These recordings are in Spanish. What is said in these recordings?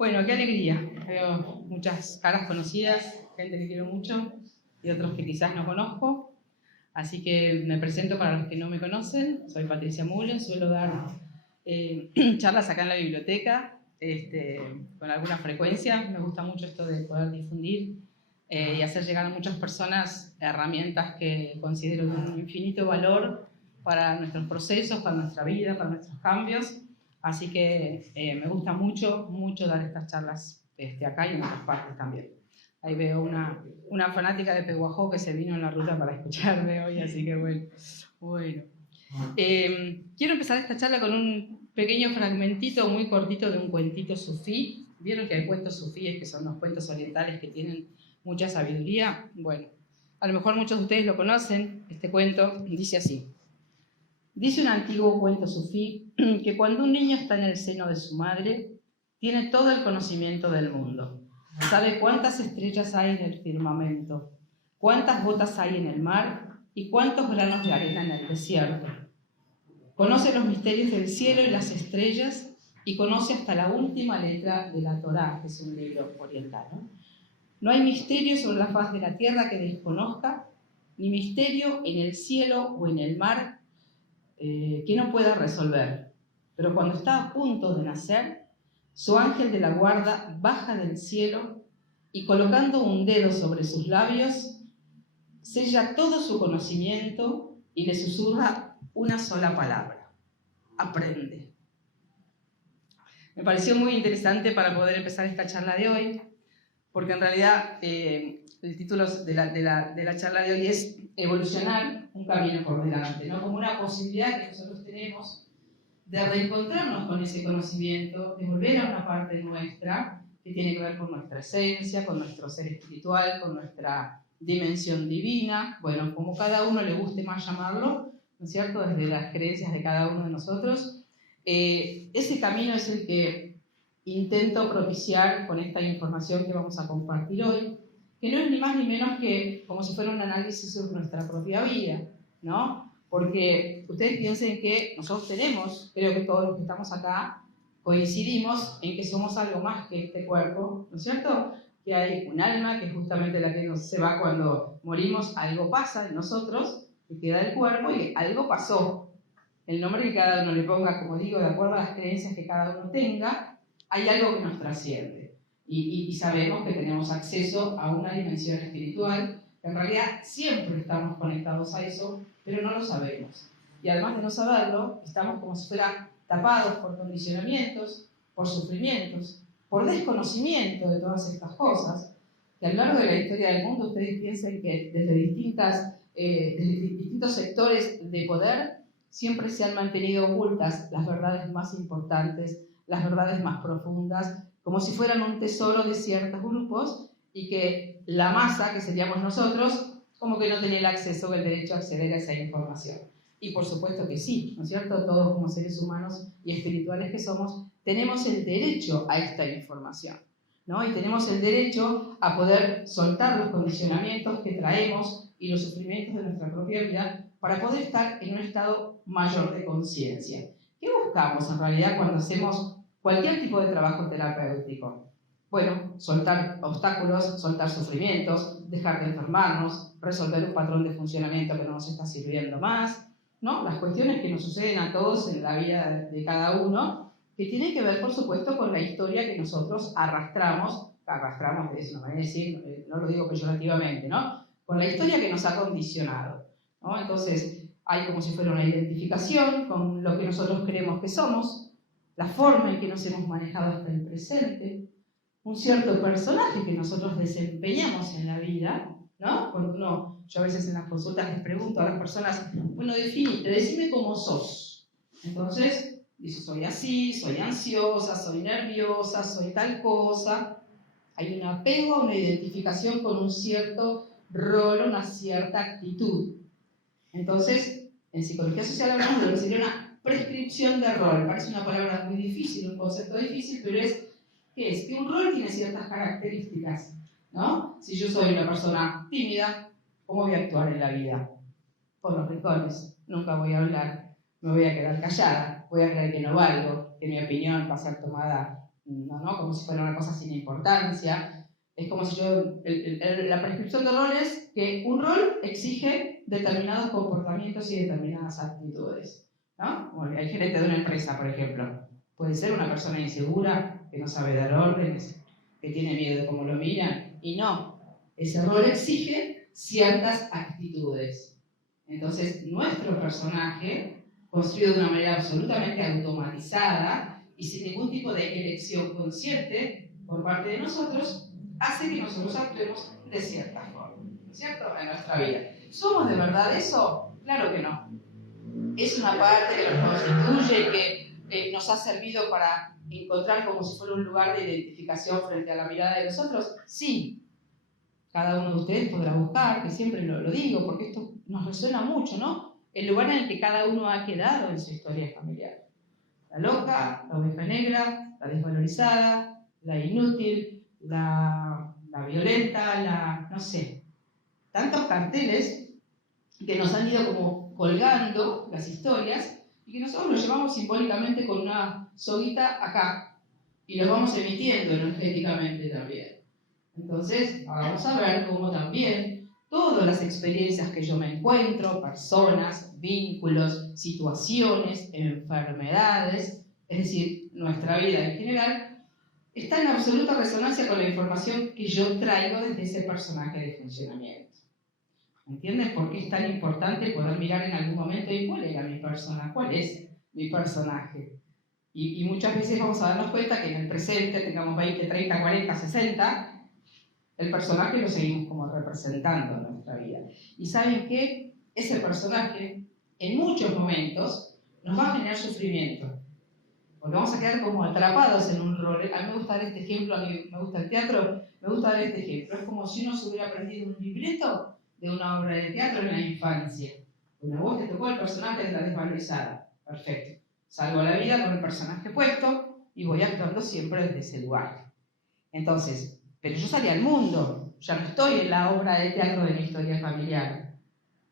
Bueno, qué alegría. Veo muchas caras conocidas, gente que quiero mucho y otros que quizás no conozco. Así que me presento para los que no me conocen. Soy Patricia Mullen, suelo dar charlas acá en la biblioteca con alguna frecuencia. Me gusta mucho esto de poder difundir y hacer llegar a muchas personas herramientas que considero de un infinito valor para nuestros procesos, para nuestra vida, para nuestros cambios. Así que me gusta mucho, mucho dar estas charlas acá y en otras partes también. Ahí veo una fanática de Pehuajó que se vino en la ruta para escucharme hoy, así que bueno. Quiero empezar esta charla con un pequeño fragmentito muy cortito de un cuentito sufí. ¿Vieron que hay cuentos sufíes que son los cuentos orientales que tienen mucha sabiduría? Bueno, a lo mejor muchos de ustedes lo conocen. Este cuento dice así. Dice un antiguo cuento sufí que cuando un niño está en el seno de su madre, tiene todo el conocimiento del mundo. Sabe cuántas estrellas hay en el firmamento, cuántas gotas hay en el mar y cuántos granos de arena en el desierto. Conoce los misterios del cielo y las estrellas y conoce hasta la última letra de la Torá, que es un libro oriental, ¿no? No hay misterio sobre la faz de la tierra que desconozca, ni misterio en el cielo o en el mar que no pueda resolver. Pero cuando está a punto de nacer, su ángel de la guarda baja del cielo y colocando un dedo sobre sus labios, sella todo su conocimiento y le susurra una sola palabra: aprende. Me pareció muy interesante para poder empezar esta charla de hoy, porque en realidad el título de la charla de hoy es Evolucionar un camino por delante, ¿no? Como una posibilidad que nosotros tenemos de reencontrarnos con ese conocimiento, de volver a una parte nuestra que tiene que ver con nuestra esencia, con nuestro ser espiritual, con nuestra dimensión divina, bueno, como cada uno le guste más llamarlo, ¿no es cierto?, desde las creencias de cada uno de nosotros. Ese camino es el que intento propiciar con esta información que vamos a compartir hoy, que no es ni más ni menos que como si fuera un análisis sobre nuestra propia vida, ¿no? Porque ustedes piensen que nosotros tenemos, creo que todos los que estamos acá coincidimos en que somos algo más que este cuerpo, ¿no es cierto? Que hay un alma que es justamente la que se va cuando morimos, algo pasa en nosotros, que queda el cuerpo y algo pasó. El nombre que cada uno le ponga, como digo, de acuerdo a las creencias que cada uno tenga, hay algo que nos trasciende. Y sabemos que tenemos acceso a una dimensión espiritual, que en realidad siempre estamos conectados a eso, pero no lo sabemos. Y además de no saberlo, estamos como si fueran tapados por condicionamientos, por sufrimientos, por desconocimiento de todas estas cosas, que a lo largo de la historia del mundo ustedes piensen que desde distintos sectores de poder siempre se han mantenido ocultas las verdades más importantes, las verdades más profundas, como si fueran un tesoro de ciertos grupos y que la masa, que seríamos nosotros, como que no tenía el acceso o el derecho a acceder a esa información. Y por supuesto que sí, ¿no es cierto? Todos como seres humanos y espirituales que somos, tenemos el derecho a esta información, ¿no? Y tenemos el derecho a poder soltar los condicionamientos que traemos y los sufrimientos de nuestra propia vida para poder estar en un estado mayor de conciencia. ¿Qué buscamos en realidad cuando hacemos cualquier tipo de trabajo terapéutico? Bueno, soltar obstáculos, soltar sufrimientos, dejar de enfermarnos, resolver un patrón de funcionamiento que no nos está sirviendo más, ¿no? Las cuestiones que nos suceden a todos en la vida de cada uno, que tienen que ver, por supuesto, con la historia que nosotros arrastramos de eso, no voy a decir, no lo digo peyorativamente, ¿no? Con la historia que nos ha condicionado, ¿no? Entonces, hay como si fuera una identificación con lo que nosotros creemos que somos, la forma en que nos hemos manejado hasta el presente, un cierto personaje que nosotros desempeñamos en la vida, ¿no? Cuando yo a veces en las consultas les pregunto a las personas, bueno, decime cómo sos. Entonces, dice, soy así, soy ansiosa, soy nerviosa, soy tal cosa. Hay un apego, una identificación con un cierto rol, una cierta actitud. Entonces, en psicología social hablamos de lo que sería una prescripción de rol. Parece una palabra muy difícil, un concepto difícil, pero ¿qué es? Que un rol tiene ciertas características, ¿no? Si yo soy una persona tímida, ¿cómo voy a actuar en la vida? Por los rincones, nunca voy a hablar, me voy a quedar callada, voy a creer que no valgo, que mi opinión va a ser tomada no como si fuera una cosa sin importancia. Es como si la prescripción de rol es que un rol exige determinados comportamientos y determinadas actitudes, ¿no? Bueno, el gerente de una empresa, por ejemplo, puede ser una persona insegura, que no sabe dar órdenes, que tiene miedo de cómo lo miran, y no. Ese rol exige ciertas actitudes. Entonces, nuestro personaje, construido de una manera absolutamente automatizada y sin ningún tipo de elección consciente por parte de nosotros, hace que nosotros actuemos de cierta forma, ¿no es cierto?, en nuestra vida. ¿Somos de verdad eso? Claro que no. Es una parte que nos constituye, que nos ha servido para encontrar como si fuera un lugar de identificación frente a la mirada de los otros. Sí, cada uno de ustedes podrá buscar, que siempre lo digo, porque esto nos resuena mucho, ¿no? El lugar en el que cada uno ha quedado en su historia familiar. La loca, la oveja negra, la desvalorizada, la inútil, la violenta, no sé. Tantos carteles que nos han ido como colgando las historias y que nosotros los llevamos simbólicamente con una soguita acá y los vamos emitiendo energéticamente también. Entonces, vamos a ver cómo también todas las experiencias que yo me encuentro, personas, vínculos, situaciones, enfermedades, es decir, nuestra vida en general, está en absoluta resonancia con la información que yo traigo desde ese personaje de funcionamiento. ¿Entienden por qué es tan importante poder mirar en algún momento y cuál era mi persona, cuál es mi personaje? Y muchas veces vamos a darnos cuenta que en el presente, tengamos 20, 30, 40, 60, el personaje lo seguimos como representando en nuestra vida. Y ¿saben qué? Ese personaje, en muchos momentos, nos va a generar sufrimiento. Porque vamos a quedar como atrapados en un rol. A mí me gusta dar este ejemplo, a mí me gusta el teatro, me gusta dar este ejemplo. Es como si uno se hubiera aprendido un libreto de una obra de teatro en la infancia. Una voz te tocó el personaje de la desvalorizada. Perfecto. Salgo a la vida con el personaje puesto y voy actuando siempre desde ese lugar. Entonces, pero yo salí al mundo, ya no estoy en la obra de teatro de mi historia familiar.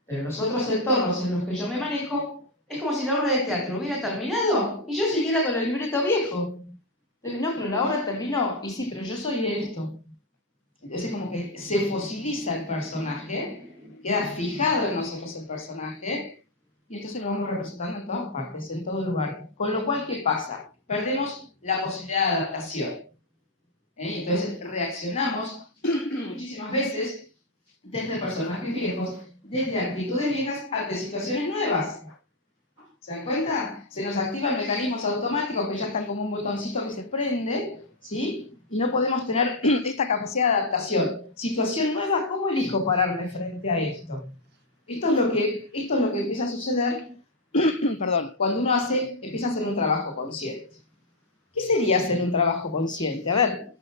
Pero los otros entornos en los que yo me manejo, es como si la obra de teatro hubiera terminado y yo siguiera con el libreto viejo. Pero no, pero la obra terminó, y sí, pero yo soy esto. Entonces como que se fosiliza el personaje, queda fijado en nosotros el personaje, y entonces lo vamos representando en todas partes, en todo lugar. Con lo cual, ¿qué pasa? Perdemos la posibilidad de adaptación. Entonces reaccionamos muchísimas veces desde personajes viejos, desde actitudes viejas ante situaciones nuevas. ¿Se dan cuenta? Se nos activan mecanismos automáticos que ya están como un botoncito que se prende, ¿sí? Y no podemos tener esta capacidad de adaptación. Situación nueva, ¿cómo elijo pararme frente a esto? Esto es lo que empieza a suceder perdón, cuando uno empieza a hacer un trabajo consciente. ¿Qué sería hacer un trabajo consciente? A ver,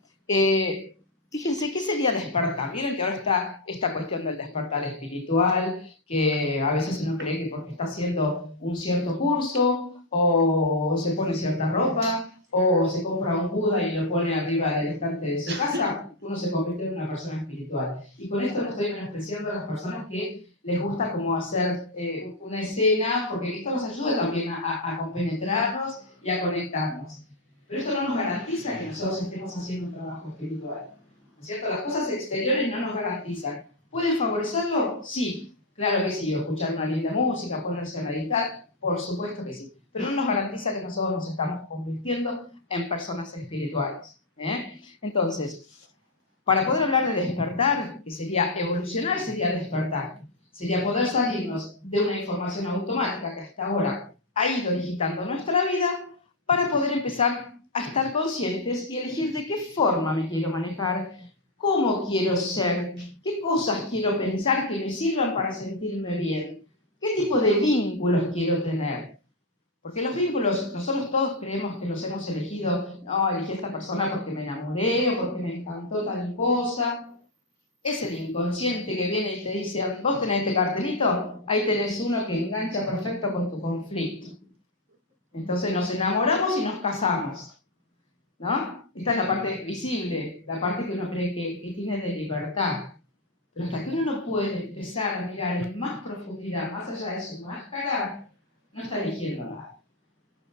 fíjense, ¿qué sería despertar? Miren que ahora está esta cuestión del despertar espiritual, que a veces uno cree que porque está haciendo un cierto curso, o se pone cierta ropa, o se compra un Buda y lo pone arriba del estante de su casa, uno se convierte en una persona espiritual. Y con esto no estoy menospreciando a las personas que les gusta como hacer una escena, porque esto nos ayuda también a compenetrarnos y a conectarnos. Pero esto no nos garantiza que nosotros estemos haciendo un trabajo espiritual, ¿no es cierto? Las cosas exteriores no nos garantizan. ¿Pueden favorecerlo? Sí, claro que sí. O escuchar una linda música, ponerse a meditar, por supuesto que sí. Pero no nos garantiza que nosotros nos estamos convirtiendo en personas espirituales. Entonces, para poder hablar de despertar, que sería evolucionar, sería despertar. Sería poder salirnos de una información automática que hasta ahora ha ido digitando nuestra vida para poder empezar a estar conscientes y elegir de qué forma me quiero manejar, cómo quiero ser, qué cosas quiero pensar que me sirvan para sentirme bien, qué tipo de vínculos quiero tener. Porque los vínculos, nosotros todos creemos que los hemos elegido, no, elegí a esta persona porque me enamoré o porque me encantó tal cosa. Es el inconsciente que viene y te dice, vos tenés este cartelito, ahí tenés uno que engancha perfecto con tu conflicto. Entonces nos enamoramos y nos casamos, ¿no? Esta es la parte visible, la parte que uno cree que tiene de libertad. Pero hasta que uno no puede empezar a mirar en más profundidad, más allá de su máscara, no está eligiendo nada.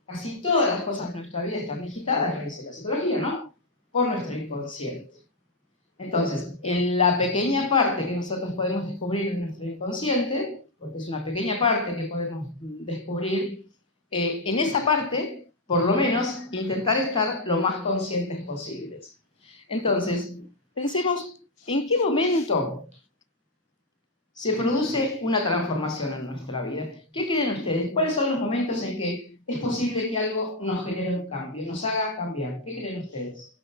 casi todas las cosas de nuestra vida están digitadas, dice la psicología, ¿no? Por nuestro inconsciente. Entonces, en la pequeña parte que nosotros podemos descubrir en nuestro inconsciente, porque es una pequeña parte que podemos descubrir, en esa parte, por lo menos, intentar estar lo más conscientes posibles. Entonces, pensemos en qué momento se produce una transformación en nuestra vida. ¿Qué creen ustedes? ¿Cuáles son los momentos en que es posible que algo nos genere un cambio, nos haga cambiar? ¿Qué creen ustedes?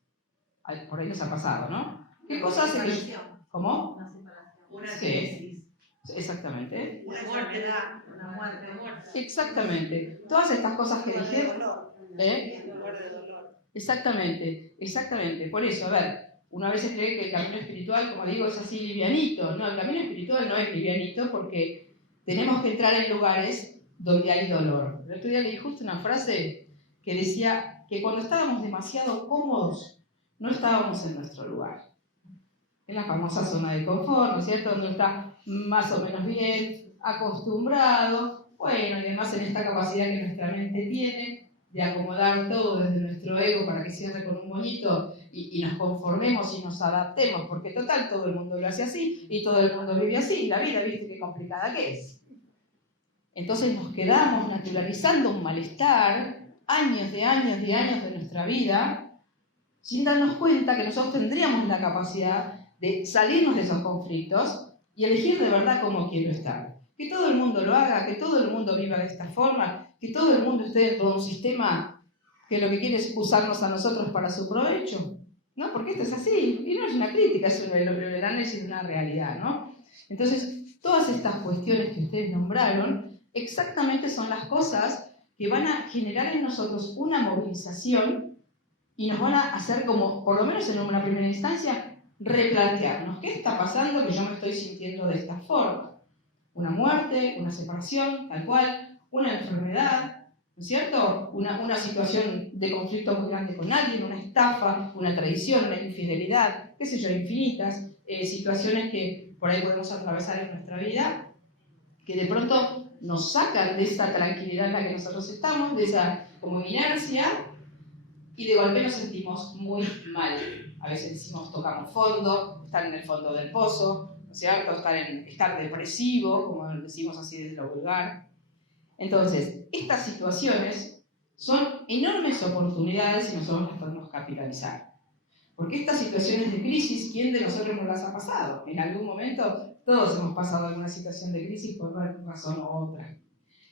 Por ahí les ha pasado, ¿no? ¿Qué cosa hace que...? ¿Cómo? Una separación. Una crisis. Exactamente. Una enfermedad, una muerte. Exactamente. Todas estas cosas que dije... Exactamente, exactamente. Por eso, a ver, uno a veces cree que el camino espiritual, como digo, es así livianito. No, el camino espiritual no es livianito porque tenemos que entrar en lugares donde hay dolor. El otro día leí justo una frase que decía que cuando estábamos demasiado cómodos, no estábamos en nuestro lugar. Es la famosa zona de confort, ¿no es cierto? Donde está más o menos bien, acostumbrado, bueno, y además en esta capacidad que nuestra mente tiene de acomodar todo desde nuestro ego para que cierre con un moñito y nos conformemos y nos adaptemos, porque total todo el mundo lo hace así y todo el mundo vive así, la vida, ¿viste qué complicada que es? Entonces nos quedamos naturalizando un malestar, años de nuestra vida, sin darnos cuenta que nosotros tendríamos la capacidad de salirnos de esos conflictos y elegir de verdad cómo quiero estar. Que todo el mundo lo haga, que todo el mundo viva de esta forma, que todo el mundo esté dentro de un sistema que lo que quiere es usarnos a nosotros para su provecho, ¿no? Porque esto es así, y no es una crítica, es el análisis de una realidad, ¿no? Entonces, todas estas cuestiones que ustedes nombraron, exactamente son las cosas que van a generar en nosotros una movilización y nos van a hacer como, por lo menos en una primera instancia, replantearnos qué está pasando que yo me estoy sintiendo de esta forma. Una muerte, una separación, tal cual, una enfermedad, ¿no es cierto? Una situación de conflicto muy grande con alguien, una estafa, una traición, una infidelidad, qué sé yo, infinitas situaciones que por ahí podemos atravesar en nuestra vida, que de pronto nos sacan de esa tranquilidad en la que nosotros estamos, de esa como inercia, y de golpe nos sentimos muy mal. A veces decimos tocamos fondo, estar en el fondo del pozo, ¿no es cierto? Estar depresivo, como decimos así desde lo vulgar. Entonces, estas situaciones son enormes oportunidades si nosotros las podemos capitalizar. Porque estas situaciones de crisis, ¿quién de nosotros no las ha pasado? En algún momento todos hemos pasado alguna situación de crisis por una razón u otra.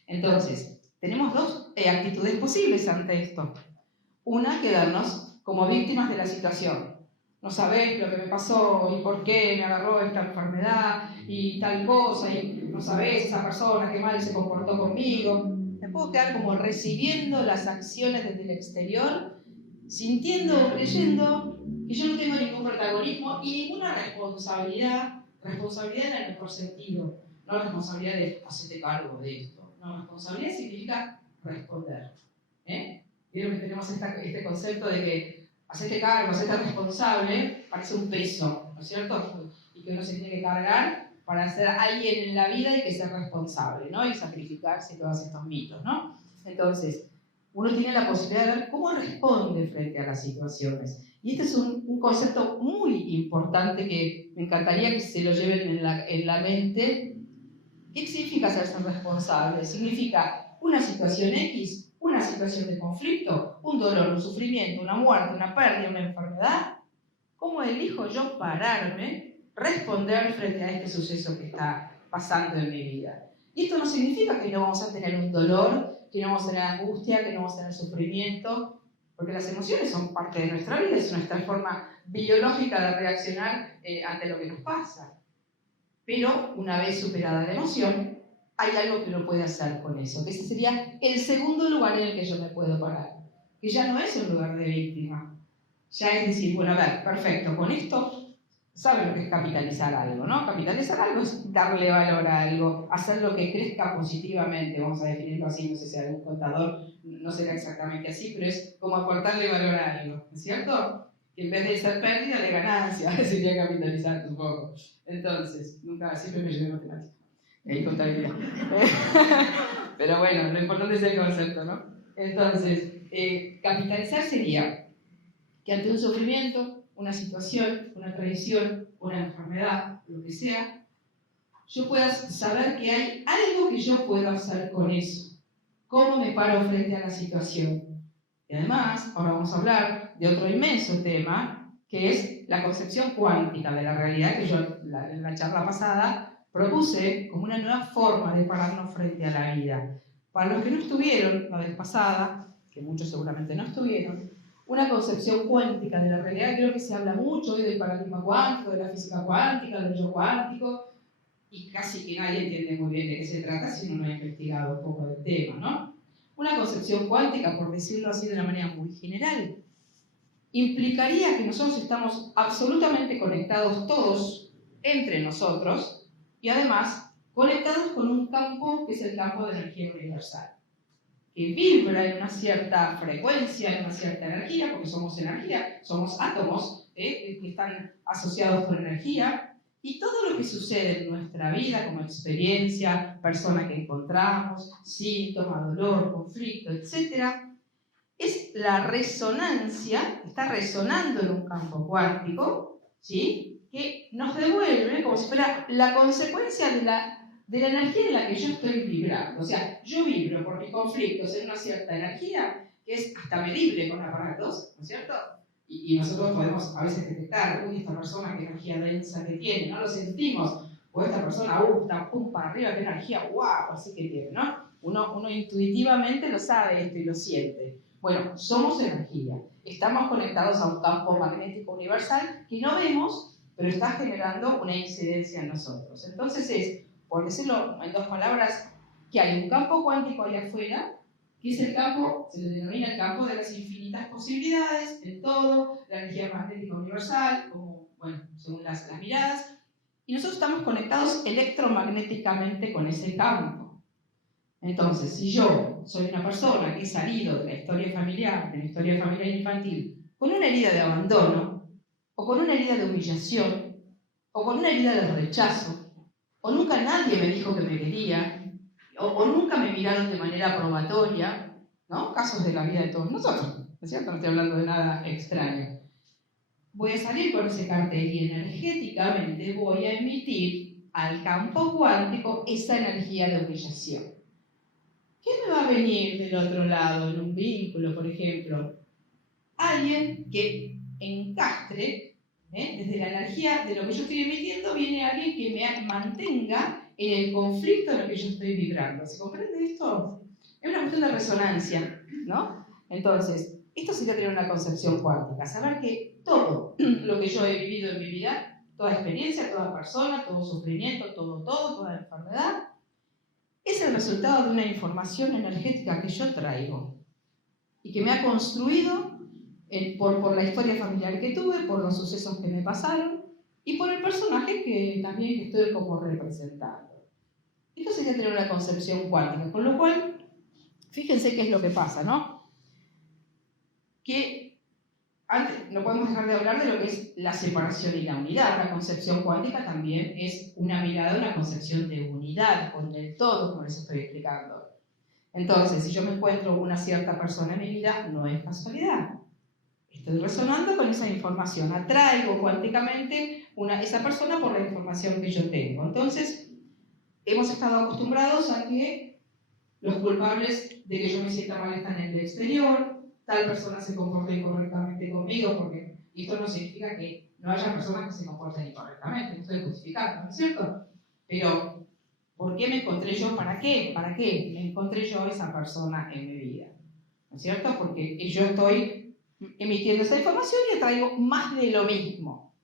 Entonces, tenemos dos actitudes posibles ante esto. Una, quedarnos como víctimas de la situación. No sabés lo que me pasó y por qué me agarró esta enfermedad y tal cosa, y no sabés esa persona que mal se comportó conmigo. Me puedo quedar como recibiendo las acciones desde el exterior, sintiendo o creyendo que yo no tengo ningún protagonismo y ninguna responsabilidad en el mejor sentido. No responsabilidad de hacerte cargo de esto. No, responsabilidad significa responder. Vieron que tenemos este concepto de que hacerte cargo, hacerte responsable, parece un peso, ¿no es cierto? Y que uno se tiene que cargar para ser alguien en la vida y que ser responsable, ¿no? Y sacrificarse y todos estos mitos, ¿no? Entonces, uno tiene la posibilidad de ver cómo responde frente a las situaciones. Y este es un concepto muy importante que me encantaría que se lo lleven en la mente. ¿Qué significa ser responsable? Significa una situación X, una situación de conflicto, un dolor, un sufrimiento, una muerte, una pérdida, una enfermedad. ¿Cómo elijo yo pararme, responder frente a este suceso que está pasando en mi vida? Y esto no significa que no vamos a tener un dolor, que no vamos a tener angustia, que no vamos a tener sufrimiento, porque las emociones son parte de nuestra vida, es nuestra forma biológica de reaccionar ante lo que nos pasa. Pero una vez superada la emoción, hay algo que uno puede hacer con eso, que ese sería el segundo lugar en el que yo me puedo parar, que ya no es un lugar de víctima, ya es decir, bueno, a ver, perfecto, con esto, ¿saben lo que es capitalizar algo, no? Capitalizar algo es darle valor a algo, hacer lo que crezca positivamente, vamos a definirlo así, no sé si algún contador no será exactamente así, pero es como aportarle valor a algo, ¿no es cierto? Que en vez de ser pérdida, de ganancia, sería capitalizar un poco. Entonces, siempre me llevé matemática. Y contabilidad. Pero bueno, lo importante es el concepto, ¿no? Entonces, capitalizar sería que ante un sufrimiento, una situación, una traición, una enfermedad, lo que sea, yo pueda saber que hay algo que yo puedo hacer con eso. ¿Cómo me paro frente a la situación? Y además, ahora vamos a hablar de otro inmenso tema, que es la concepción cuántica de la realidad, que yo en la charla pasada propuse como una nueva forma de pararnos frente a la vida. Para los que no estuvieron la vez pasada, que muchos seguramente no estuvieron, una concepción cuántica de la realidad, creo que se habla mucho hoy del paradigma cuántico, de la física cuántica, del yo cuántico, y casi que nadie entiende muy bien de qué se trata si uno no ha investigado un poco del tema, ¿no? Una concepción cuántica, por decirlo así de una manera muy general, implicaría que nosotros estamos absolutamente conectados todos entre nosotros y además conectados con un campo que es el campo de energía universal, que vibra en una cierta frecuencia, en una cierta energía, porque somos energía, somos átomos que están asociados con energía. Y todo lo que sucede en nuestra vida como experiencia, persona que encontramos, síntoma, dolor, conflicto, etc., es la resonancia, está resonando en un campo cuántico, ¿sí?, que nos devuelve como si fuera la consecuencia de la energía en la que yo estoy vibrando. O sea, yo vibro por mis conflictos en una cierta energía que es hasta medible con aparatos, ¿no es cierto? Y nosotros podemos a veces detectar, uy, esta persona qué energía densa que tiene, ¿no? Lo sentimos. O esta persona, está pum para arriba, qué energía, guau, así que tiene, ¿no? Uno intuitivamente lo sabe esto y lo siente. Bueno, somos energía. Estamos conectados a un campo magnético universal que no vemos, pero está generando una incidencia en nosotros. Entonces es, por decirlo en dos palabras, que hay un campo cuántico allá afuera, que es el campo, se le denomina el campo de las infinitas posibilidades, el todo, la energía magnética universal, como, bueno, según las miradas, y nosotros estamos conectados electromagnéticamente con ese campo. Entonces, si yo soy una persona que he salido de la historia familiar infantil, con una herida de abandono, o con una herida de humillación, o con una herida de rechazo, o nunca nadie me dijo que me quería, o nunca me miraron de manera probatoria, ¿no? Casos de la vida de todos nosotros, ¿no es cierto? No estoy hablando de nada extraño. Voy a salir con ese cartel y energéticamente voy a emitir al campo cuántico esa energía de humillación. ¿Qué me va a venir del otro lado en un vínculo, por ejemplo? Alguien que encastre, desde la energía de lo que yo estoy emitiendo, viene alguien que me mantenga en el conflicto en el que yo estoy vibrando. ¿Se comprende esto? Es una cuestión de resonancia, ¿no? Entonces, esto sería tener una concepción cuántica, saber que todo lo que yo he vivido en mi vida, toda experiencia, toda persona, todo sufrimiento, toda enfermedad, es el resultado de una información energética que yo traigo y que me ha construido por la historia familiar que tuve, por los sucesos que me pasaron y por el personaje que también estoy como representando. Esto sería tener una concepción cuántica, con lo cual, fíjense qué es lo que pasa, ¿no? Que antes no podemos dejar de hablar de lo que es la separación y la unidad. La concepción cuántica también es una mirada, una concepción de unidad, con el todo, como les estoy explicando. Entonces, si yo me encuentro una cierta persona en mi vida, no es casualidad. Estoy resonando con esa información, atraigo cuánticamente esa persona por la información que yo tengo. Entonces, hemos estado acostumbrados a que los culpables de que yo me sienta mal están en el exterior, tal persona se comporta incorrectamente conmigo, porque esto no significa que no haya personas que se comporten incorrectamente, no estoy justificando, ¿no es cierto? Pero, ¿por qué me encontré yo? ¿Para qué? ¿Para qué me encontré yo esa persona en mi vida? ¿No es cierto? Porque yo estoy emitiendo esa información y traigo más de lo mismo.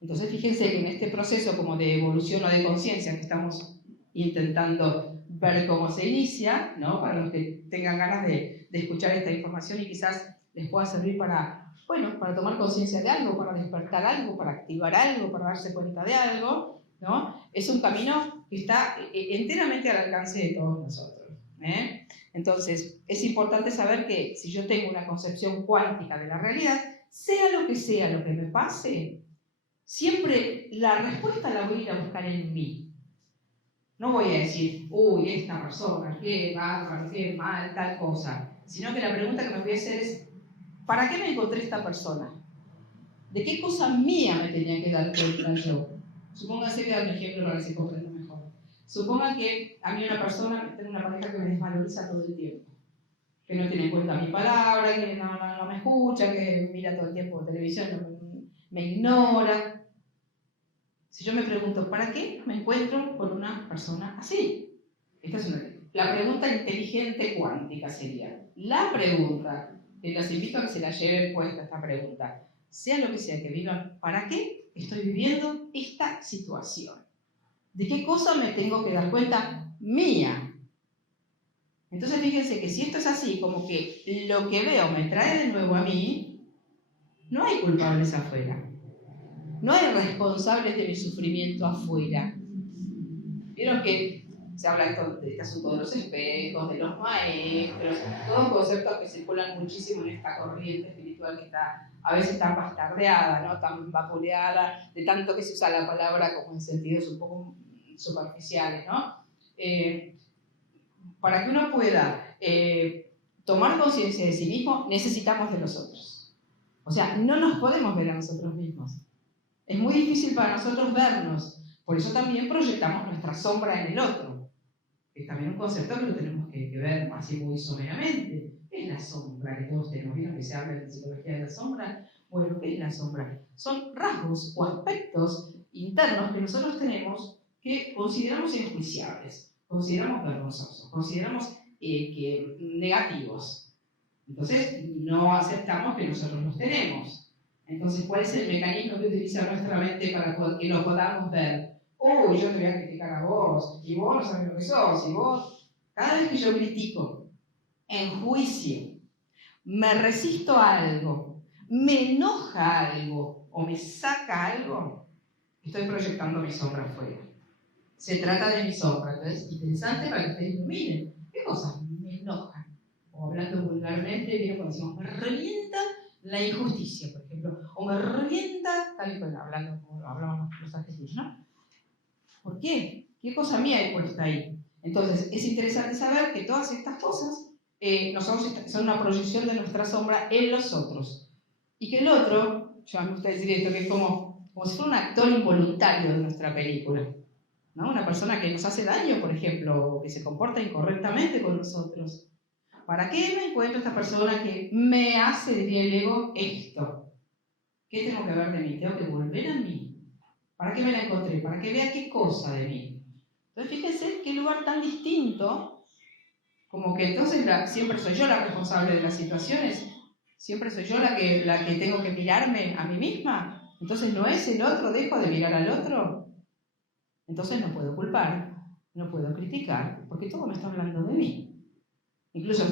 Entonces, fíjense que en este proceso como de evolución o de conciencia que estamos intentando ver cómo se inicia, ¿no? Para los que tengan ganas de escuchar esta información y quizás les pueda servir para, bueno, para tomar conciencia de algo, para despertar algo, para activar algo, para darse cuenta de algo, ¿no? Es un camino que está enteramente al alcance de todos nosotros, ¿eh? Entonces, es importante saber que si yo tengo una concepción cuántica de la realidad, sea lo que me pase, siempre la respuesta la voy a ir a buscar en mí. No voy a decir, uy, esta persona, qué bárbaro, qué mal, tal cosa. sino que la pregunta que me voy a hacer es, ¿para qué me encontré esta persona? ¿De qué cosa mía me tenía que dar cuenta yo? Supóngase, voy a dar un ejemplo para que se comprenda mejor. Suponga que a mí una persona, tengo una pareja que me desvaloriza todo el tiempo, que no tiene en cuenta mi palabra, que no me escucha, que mira todo el tiempo televisión, me ignora. Si yo me pregunto, ¿para qué me encuentro con una persona así? Esta es la pregunta inteligente cuántica sería. La pregunta, que los invito a que se la lleven puesta esta pregunta, sea lo que sea que vivan, ¿para qué estoy viviendo esta situación? ¿De qué cosa me tengo que dar cuenta mía? Entonces fíjense que si esto es así, como que lo que veo me trae de nuevo a mí, no hay culpables afuera. No hay responsables de mi sufrimiento afuera. Vieron que se habla de este asunto de los espejos, de los maestros, todos conceptos que circulan muchísimo en esta corriente espiritual que está a veces tan bastardeada, ¿no? Tan vapuleada, de tanto que se usa la palabra como en sentidos un poco superficiales, ¿no? Para que uno pueda tomar conciencia de sí mismo, necesitamos de los otros. O sea, no nos podemos ver a nosotros mismos. Es muy difícil para nosotros vernos. Por eso también proyectamos nuestra sombra en el otro. Es también un concepto que lo tenemos que ver así muy someramente. ¿Qué es la sombra que todos tenemos? ¿Vieron que se habla en psicología de la sombra? Bueno, ¿qué es la sombra? Son rasgos o aspectos internos que nosotros tenemos que consideramos injuiciables, consideramos vergonzosos, consideramos que negativos. Entonces, no aceptamos que nosotros los tenemos. Entonces, ¿cuál es el mecanismo que utiliza nuestra mente para que lo podamos ver? Uy, yo te voy a criticar a vos, y vos no sabes lo que sos, y vos... Cada vez que yo critico, enjuicio, me resisto a algo, me enoja algo, o me saca algo, estoy proyectando mi sombra afuera. Se trata de mi sombra, entonces, interesante para que ustedes lo miren. ¿Qué cosas me enojan? O hablando vulgarmente, ¿vieron cuando decimos, me revienta la injusticia, por ejemplo? O me revienta, tal y cual, hablando como hablamos los argentinos, ¿no? ¿Por qué? ¿Qué cosa mía he puesto ahí? Entonces, es interesante saber que todas estas cosas son una proyección de nuestra sombra en los otros. Y que el otro, ya me gusta decir esto, que es como si fuera un actor involuntario de nuestra película, ¿no? Una persona que nos hace daño, por ejemplo, o que se comporta incorrectamente con nosotros. ¿Para qué me encuentro esta persona que me hace, diría el ego, esto? ¿Qué tengo que ver de mí? Tengo que volver a mí. ¿Para qué me la encontré? Para que vea qué cosa de mí. Entonces fíjense qué lugar tan distinto, como que entonces siempre soy yo la responsable de las situaciones, siempre soy yo la que tengo que mirarme a mí misma. Entonces no es el otro, dejo de mirar al otro. Entonces no puedo culpar, no puedo criticar, porque todo me está hablando de mí. Incluso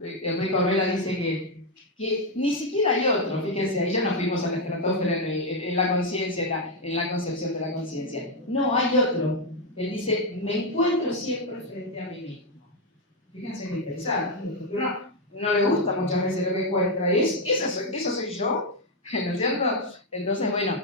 Enrico Vela dice que ni siquiera hay otro, fíjense, ahí ya nos fuimos a la estratosfera en la conciencia, en la concepción de la conciencia. No hay otro. Él dice, me encuentro siempre frente a mí mismo. Fíjense qué interesante, porque uno no le gusta muchas veces lo que encuentra, y eso soy yo, ¿no es cierto? Entonces, bueno,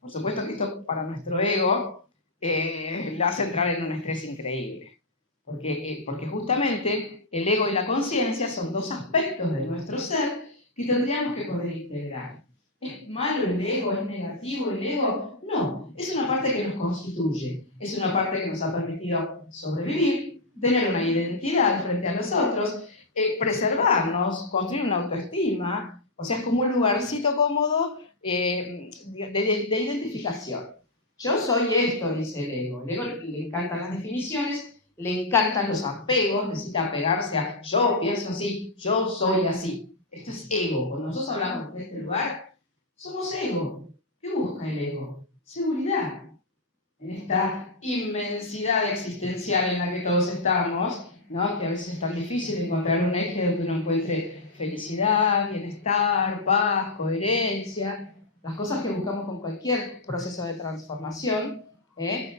por supuesto que esto para nuestro ego lo hace entrar en un estrés increíble. Porque justamente el ego y la conciencia son dos aspectos de nuestro ser que tendríamos que poder integrar. ¿Es malo el ego? ¿Es negativo el ego? No, es una parte que nos constituye, es una parte que nos ha permitido sobrevivir, tener una identidad frente a los otros, preservarnos, construir una autoestima, o sea, es como un lugarcito cómodo de identificación. Yo soy esto, dice el ego. El ego le encantan las definiciones, le encantan los apegos, necesita apegarse a yo pienso así, yo soy así. Esto es ego. Cuando nosotros hablamos de este lugar, somos ego. ¿Qué busca el ego? Seguridad. En esta inmensidad existencial en la que todos estamos, ¿no? Que a veces es tan difícil encontrar un eje donde uno encuentre felicidad, bienestar, paz, coherencia, las cosas que buscamos con cualquier proceso de transformación.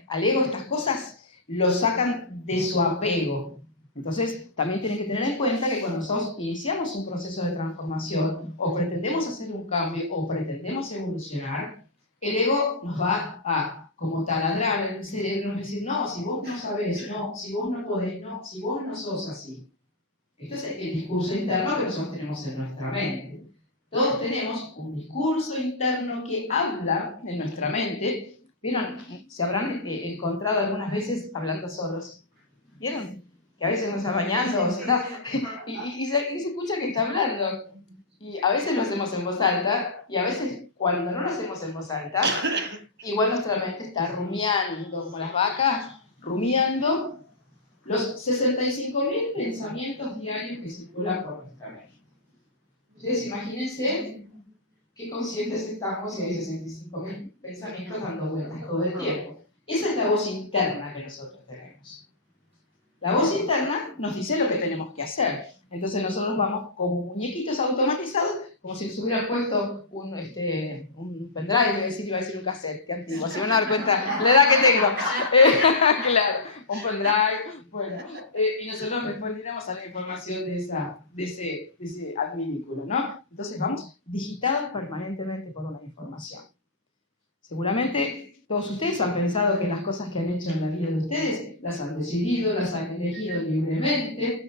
Al ego estas cosas lo sacan de su apego. Entonces, también tienen que tener en cuenta que cuando nosotros iniciamos un proceso de transformación, o pretendemos hacer un cambio, o pretendemos evolucionar, el ego nos va a como taladrar en el cerebro, es decir, no, si vos no sabés, no, si vos no podés, no, si vos no sos así. Esto es el discurso interno que nosotros tenemos en nuestra mente. Todos tenemos un discurso interno que habla en nuestra mente. ¿Vieron? Se habrán encontrado algunas veces hablando solos. ¿Vieron? Que a veces uno está bañando y se escucha que está hablando. Y a veces lo hacemos en voz alta, y a veces cuando no lo hacemos en voz alta, igual nuestra mente está rumiando, como las vacas, rumiando los 65.000 pensamientos diarios que circulan por nuestra mente. Ustedes imagínense qué conscientes estamos si hay 65.000 pensamientos dando vueltas todo el tiempo. Esa es la voz interna que nosotros tenemos. La voz interna nos dice lo que tenemos que hacer. Entonces nosotros vamos como muñequitos automatizados, como si nos hubieran puesto un pendrive, iba a decir un cassette, qué antiguo, se van a dar cuenta la edad que tengo. Claro, un pendrive, bueno, y nosotros respondiéramos a la información de ese adminículo, ¿no? Entonces vamos digitados permanentemente por una información. Seguramente todos ustedes han pensado que las cosas que han hecho en la vida de ustedes las han decidido, las han elegido libremente,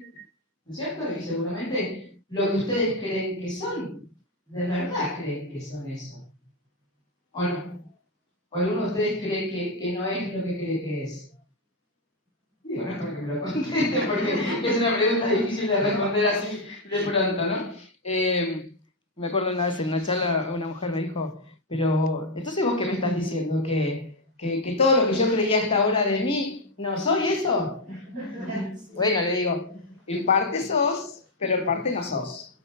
¿no es cierto? Y seguramente lo que ustedes creen que son, de verdad creen que son eso. ¿O no? ¿O alguno de ustedes cree que no es lo que cree que es? Digo, no es para que me lo conteste, porque es una pregunta difícil de responder así de pronto, ¿no? Me acuerdo una vez en una charla, una mujer me dijo, pero, entonces vos qué me estás diciendo, que todo lo que yo creía hasta ahora de mí, ¿no soy eso? Bueno, le digo, en parte sos, pero en parte no sos.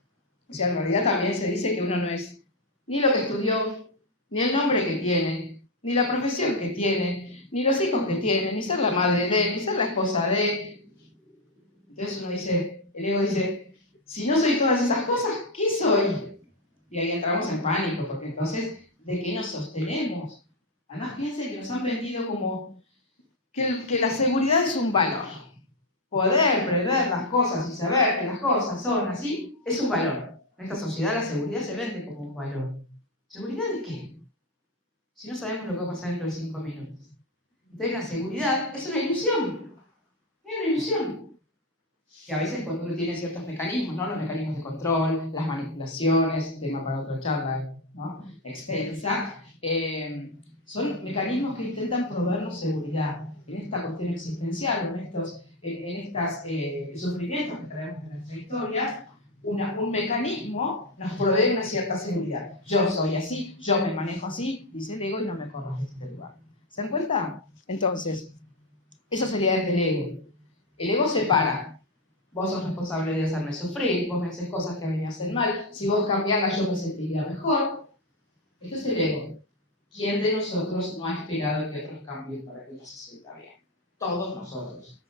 O sea, en realidad también se dice que uno no es ni lo que estudió, ni el nombre que tiene, ni la profesión que tiene, ni los hijos que tiene, ni ser la madre de, ni ser la esposa de. Entonces uno dice, el ego dice, si no soy todas esas cosas, ¿qué soy? Y ahí entramos en pánico, porque entonces, ¿de qué nos sostenemos? Además piensen que nos han vendido como que la seguridad es un valor. Poder prever las cosas y saber que las cosas son así es un valor. En esta sociedad la seguridad se vende como un valor. ¿Seguridad de qué? Si no sabemos lo que va a pasar dentro de 5 minutos. Entonces la seguridad es una ilusión. Es una ilusión. Que a veces cuando uno tiene ciertos mecanismos, ¿no? Los mecanismos de control, las manipulaciones, tema para otra charla, ¿no? Extensa, son mecanismos que intentan proveernos seguridad en esta cuestión existencial, en estos sufrimientos que traemos de nuestra historia. Un mecanismo nos provee una cierta seguridad. Yo soy así, yo me manejo así, dice el ego, y no me corro de este lugar. ¿Se dan cuenta? Entonces, eso sería desde el ego. El ego separa. Vos sos responsable de hacerme sufrir, vos me haces cosas que a mí me hacen mal, si vos cambiaras yo me sentiría mejor. Esto es el ego. ¿Quién de nosotros no ha esperado que otros cambien para que uno se sienta bien? Todos nosotros,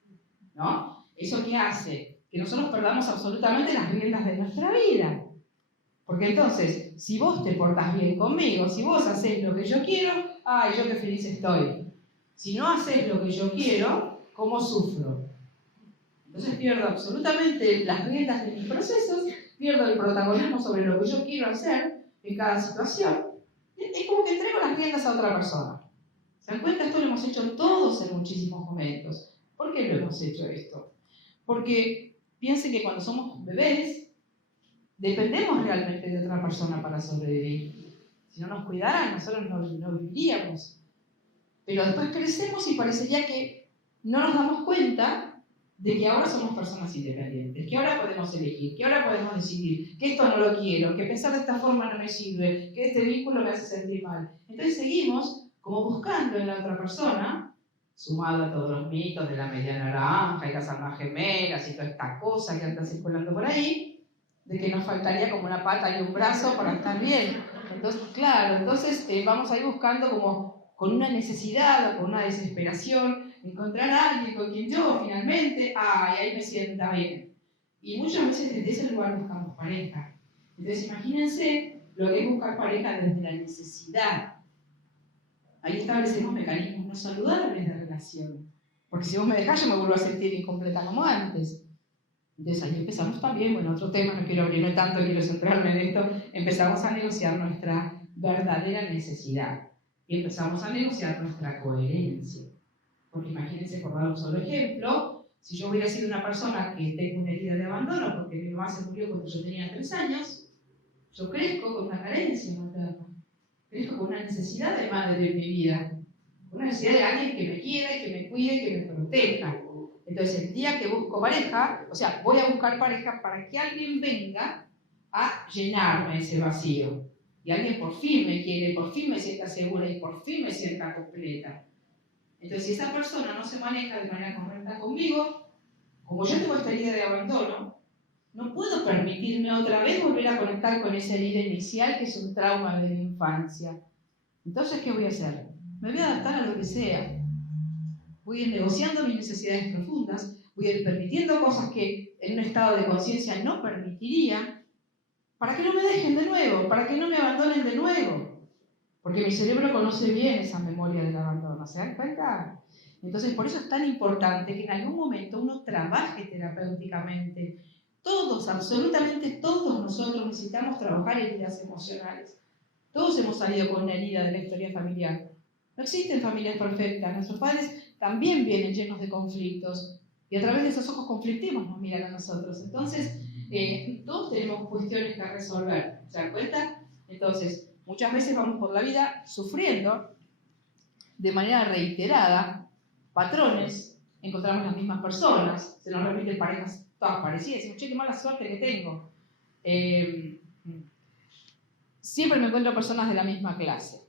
¿no? ¿Eso qué hace? Que nosotros perdamos absolutamente las riendas de nuestra vida. Porque entonces, si vos te portás bien conmigo, si vos hacés lo que yo quiero, ¡ay, yo qué feliz estoy! Si no hacés lo que yo quiero, ¿cómo sufro? Entonces pierdo absolutamente las riendas de mis procesos, pierdo el protagonismo sobre lo que yo quiero hacer en cada situación. Es como que entrego las riendas a otra persona. ¿Se dan cuenta? Esto lo hemos hecho todos en muchísimos momentos. ¿Por qué lo hemos hecho esto? Porque piensen que cuando somos bebés, dependemos realmente de otra persona para sobrevivir. Si no nos cuidaran, nosotros no viviríamos. Pero después crecemos y parecería que no nos damos cuenta de que ahora somos personas independientes, que ahora podemos elegir, que ahora podemos decidir, que esto no lo quiero, que pensar de esta forma no me sirve, que este vínculo me hace sentir mal. Entonces seguimos como buscando en la otra persona, sumado a todos los mitos de la media naranja y las almas gemelas y toda esta cosa que anda circulando por ahí, de que nos faltaría como una pata y un brazo para estar bien. Entonces, claro, entonces vamos a ir buscando como con una necesidad o con una desesperación, encontrar a alguien con quien yo finalmente, ahí me sienta bien. Y muchas veces desde ese lugar buscamos pareja. Entonces imagínense lo que es buscar pareja desde la necesidad. Ahí establecemos mecanismos no saludables de relación. Porque si vos me dejás, yo me vuelvo a sentir incompleta como antes. Entonces ahí empezamos también, bueno, otro tema, no quiero abrirme tanto, quiero centrarme en esto, empezamos a negociar nuestra verdadera necesidad. Y empezamos a negociar nuestra coherencia. Porque imagínense, por dar un solo ejemplo, Si yo hubiera sido una persona que tengo una herida de abandono, porque mi mamá se murió cuando yo tenía 3 años, yo crezco con una carencia materna, crezco con una necesidad de madre en mi vida, una necesidad de alguien que me quiera, que me cuide, que me proteja. Entonces, el día que busco pareja, o sea, voy a buscar pareja para que alguien venga a llenarme ese vacío. Y alguien por fin me quiere, por fin me sienta segura y por fin me sienta completa. Entonces, si esa persona no se maneja de manera correcta conmigo, como yo tengo esta herida de abandono, no puedo permitirme otra vez volver a conectar con esa herida inicial que es un trauma de mi infancia. Entonces, ¿qué voy a hacer? Me voy a adaptar a lo que sea. Voy a ir negociando mis necesidades profundas, voy a ir permitiendo cosas que en un estado de conciencia no permitiría, para que no me dejen de nuevo, para que no me abandonen de nuevo. Porque mi cerebro conoce bien esa memoria del abandono, ¿se dan cuenta? Entonces, por eso es tan importante que en algún momento uno trabaje terapéuticamente. Todos, absolutamente todos nosotros necesitamos trabajar heridas emocionales. Todos hemos salido con una herida de la historia familiar. No existen familias perfectas. Nuestros padres también vienen llenos de conflictos. Y a través de esos ojos conflictivos nos miran a nosotros. Entonces, todos tenemos cuestiones que resolver. ¿Se dan cuenta? Entonces, muchas veces vamos por la vida sufriendo de manera reiterada patrones, encontramos las mismas personas, se nos repiten parejas todas parecidas, decimos, che, qué mala suerte que tengo. Siempre me encuentro personas de la misma clase.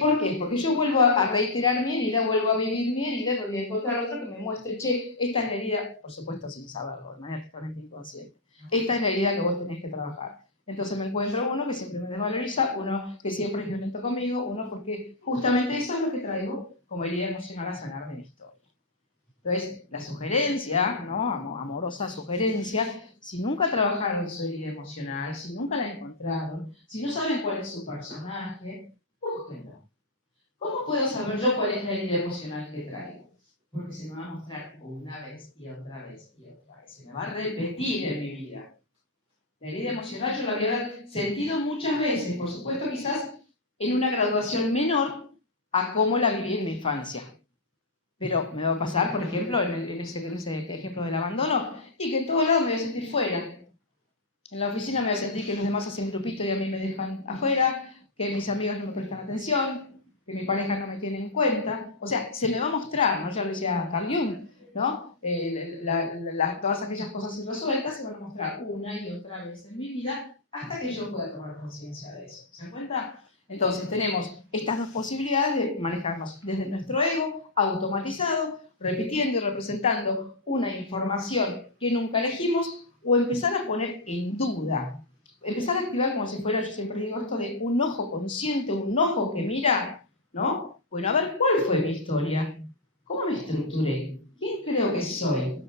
¿Por qué? Porque yo vuelvo a reiterar mi herida, vuelvo a vivir mi herida, y voy a encontrar otro que me muestre, che, esta es la herida, por supuesto sin saberlo, de manera totalmente inconsciente, esta es la herida que vos tenés que trabajar. Entonces me encuentro uno que siempre me desvaloriza, uno que siempre es violento conmigo, uno porque justamente eso es lo que traigo como herida emocional a sanar de mi historia. Entonces, la sugerencia, ¿no? Amorosa sugerencia, si nunca trabajaron su herida emocional, si nunca la encontraron, si no saben cuál es su personaje, búsquenlo. ¿Cómo puedo saber yo cuál es la herida emocional que traigo? Porque se me va a mostrar una vez y otra vez y otra vez. Se me va a repetir en mi vida. La herida emocional yo la voy a haber sentido muchas veces, por supuesto quizás en una graduación menor a cómo la viví en mi infancia. Pero me va a pasar, por ejemplo, en ese ejemplo del abandono, y que en todos lados me voy a sentir fuera. En la oficina me voy a sentir que los demás hacen grupito y a mí me dejan afuera, que mis amigos no me prestan atención, que mi pareja no me tiene en cuenta. O sea, se me va a mostrar, ¿no? Ya lo decía Carl Jung, ¿no? Todas aquellas cosas irresueltas se van a mostrar una y otra vez en mi vida hasta que yo pueda tomar conciencia de eso. ¿Se dan cuenta? Entonces tenemos estas dos posibilidades de manejarnos desde nuestro ego, automatizado, repitiendo y representando una información que nunca elegimos, o empezar a poner en duda, empezar a activar como si fuera, yo siempre digo esto de un ojo consciente, un ojo que mira, ¿no? Bueno, a ver, ¿cuál fue mi historia? ¿Cómo me estructuré? ¿Quién creo que soy?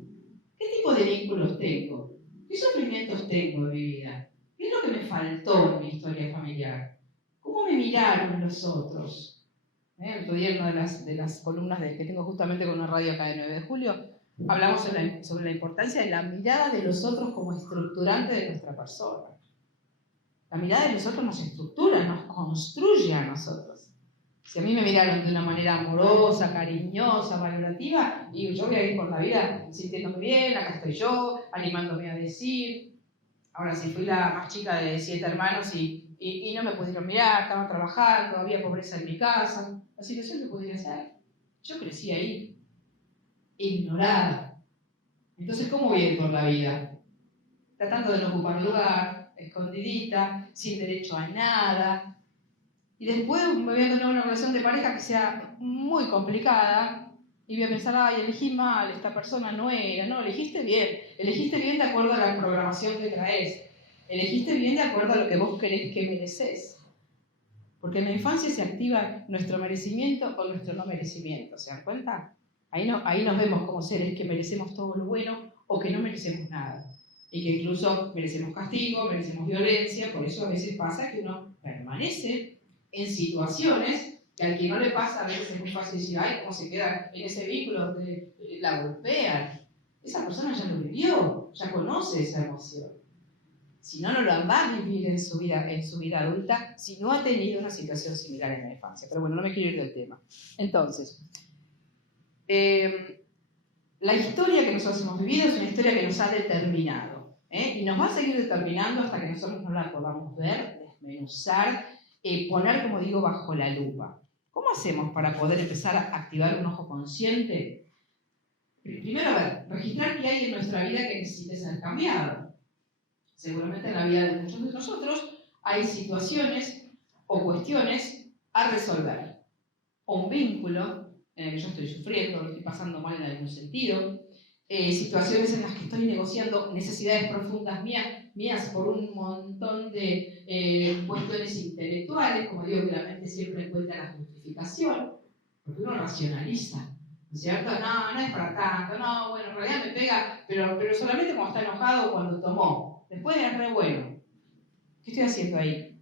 ¿Qué tipo de vínculos tengo? ¿Qué sufrimientos tengo en mi vida? ¿Qué es lo que me faltó en mi historia familiar? ¿Cómo me miraron los otros? El otro día en una de las columnas que tengo justamente con una radio acá de 9 de julio, hablamos sobre la importancia de la mirada de los otros como estructurante de nuestra persona. La mirada de los otros nos estructura, nos construye a nosotros. Si a mí me miraron de una manera amorosa, cariñosa, valorativa, y yo voy a ir por la vida sintiéndome bien, acá estoy yo, animándome a decir. Ahora, si fui la más chica de 7 hermanos y no me pudieron mirar, estaban trabajando, había pobreza en mi casa, la situación que pudiera ser. Yo crecí ahí, ignorada. Entonces, ¿cómo voy a ir por la vida? Tratando de no ocupar lugar, escondidita, sin derecho a nada. Y después me voy a tener una relación de pareja que sea muy complicada y voy a pensar, ay, elegí mal, esta persona no era. No, elegiste bien de acuerdo a la programación que traes. Elegiste bien de acuerdo a lo que vos querés que mereces. Porque en la infancia se activa nuestro merecimiento o nuestro no merecimiento, ¿se dan cuenta? Ahí nos vemos como seres que merecemos todo lo bueno o que no merecemos nada. Y que incluso merecemos castigo, merecemos violencia, por eso a veces pasa que uno permanece en situaciones que al que no le pasa a veces es muy fácil decir, ay, cómo se queda en ese vínculo donde la golpean. Esa persona ya lo vivió, ya conoce esa emoción. Si no, no lo va a vivir en su vida adulta si no ha tenido una situación similar en la infancia. Pero bueno, no me quiero ir del tema. Entonces, la historia que nosotros hemos vivido es una historia que nos ha determinado, y nos va a seguir determinando hasta que nosotros no la podamos ver, desmenuzar, poner, como digo, bajo la lupa. ¿Cómo hacemos para poder empezar a activar un ojo consciente? Primero, a ver, registrar qué hay en nuestra vida que necesite ser cambiado. Seguramente en la vida de muchos de nosotros hay situaciones o cuestiones a resolver. O un vínculo en el que yo estoy sufriendo, lo estoy pasando mal en algún sentido. Situaciones en las que estoy negociando necesidades profundas mías por un montón de cuestiones intelectuales. Como digo, que la mente siempre encuentra la justificación, porque uno racionaliza. ¿No es cierto? No es para tanto, no, bueno, en realidad me pega, pero solamente cuando está enojado o cuando tomó. Después es re bueno. ¿Qué estoy haciendo ahí?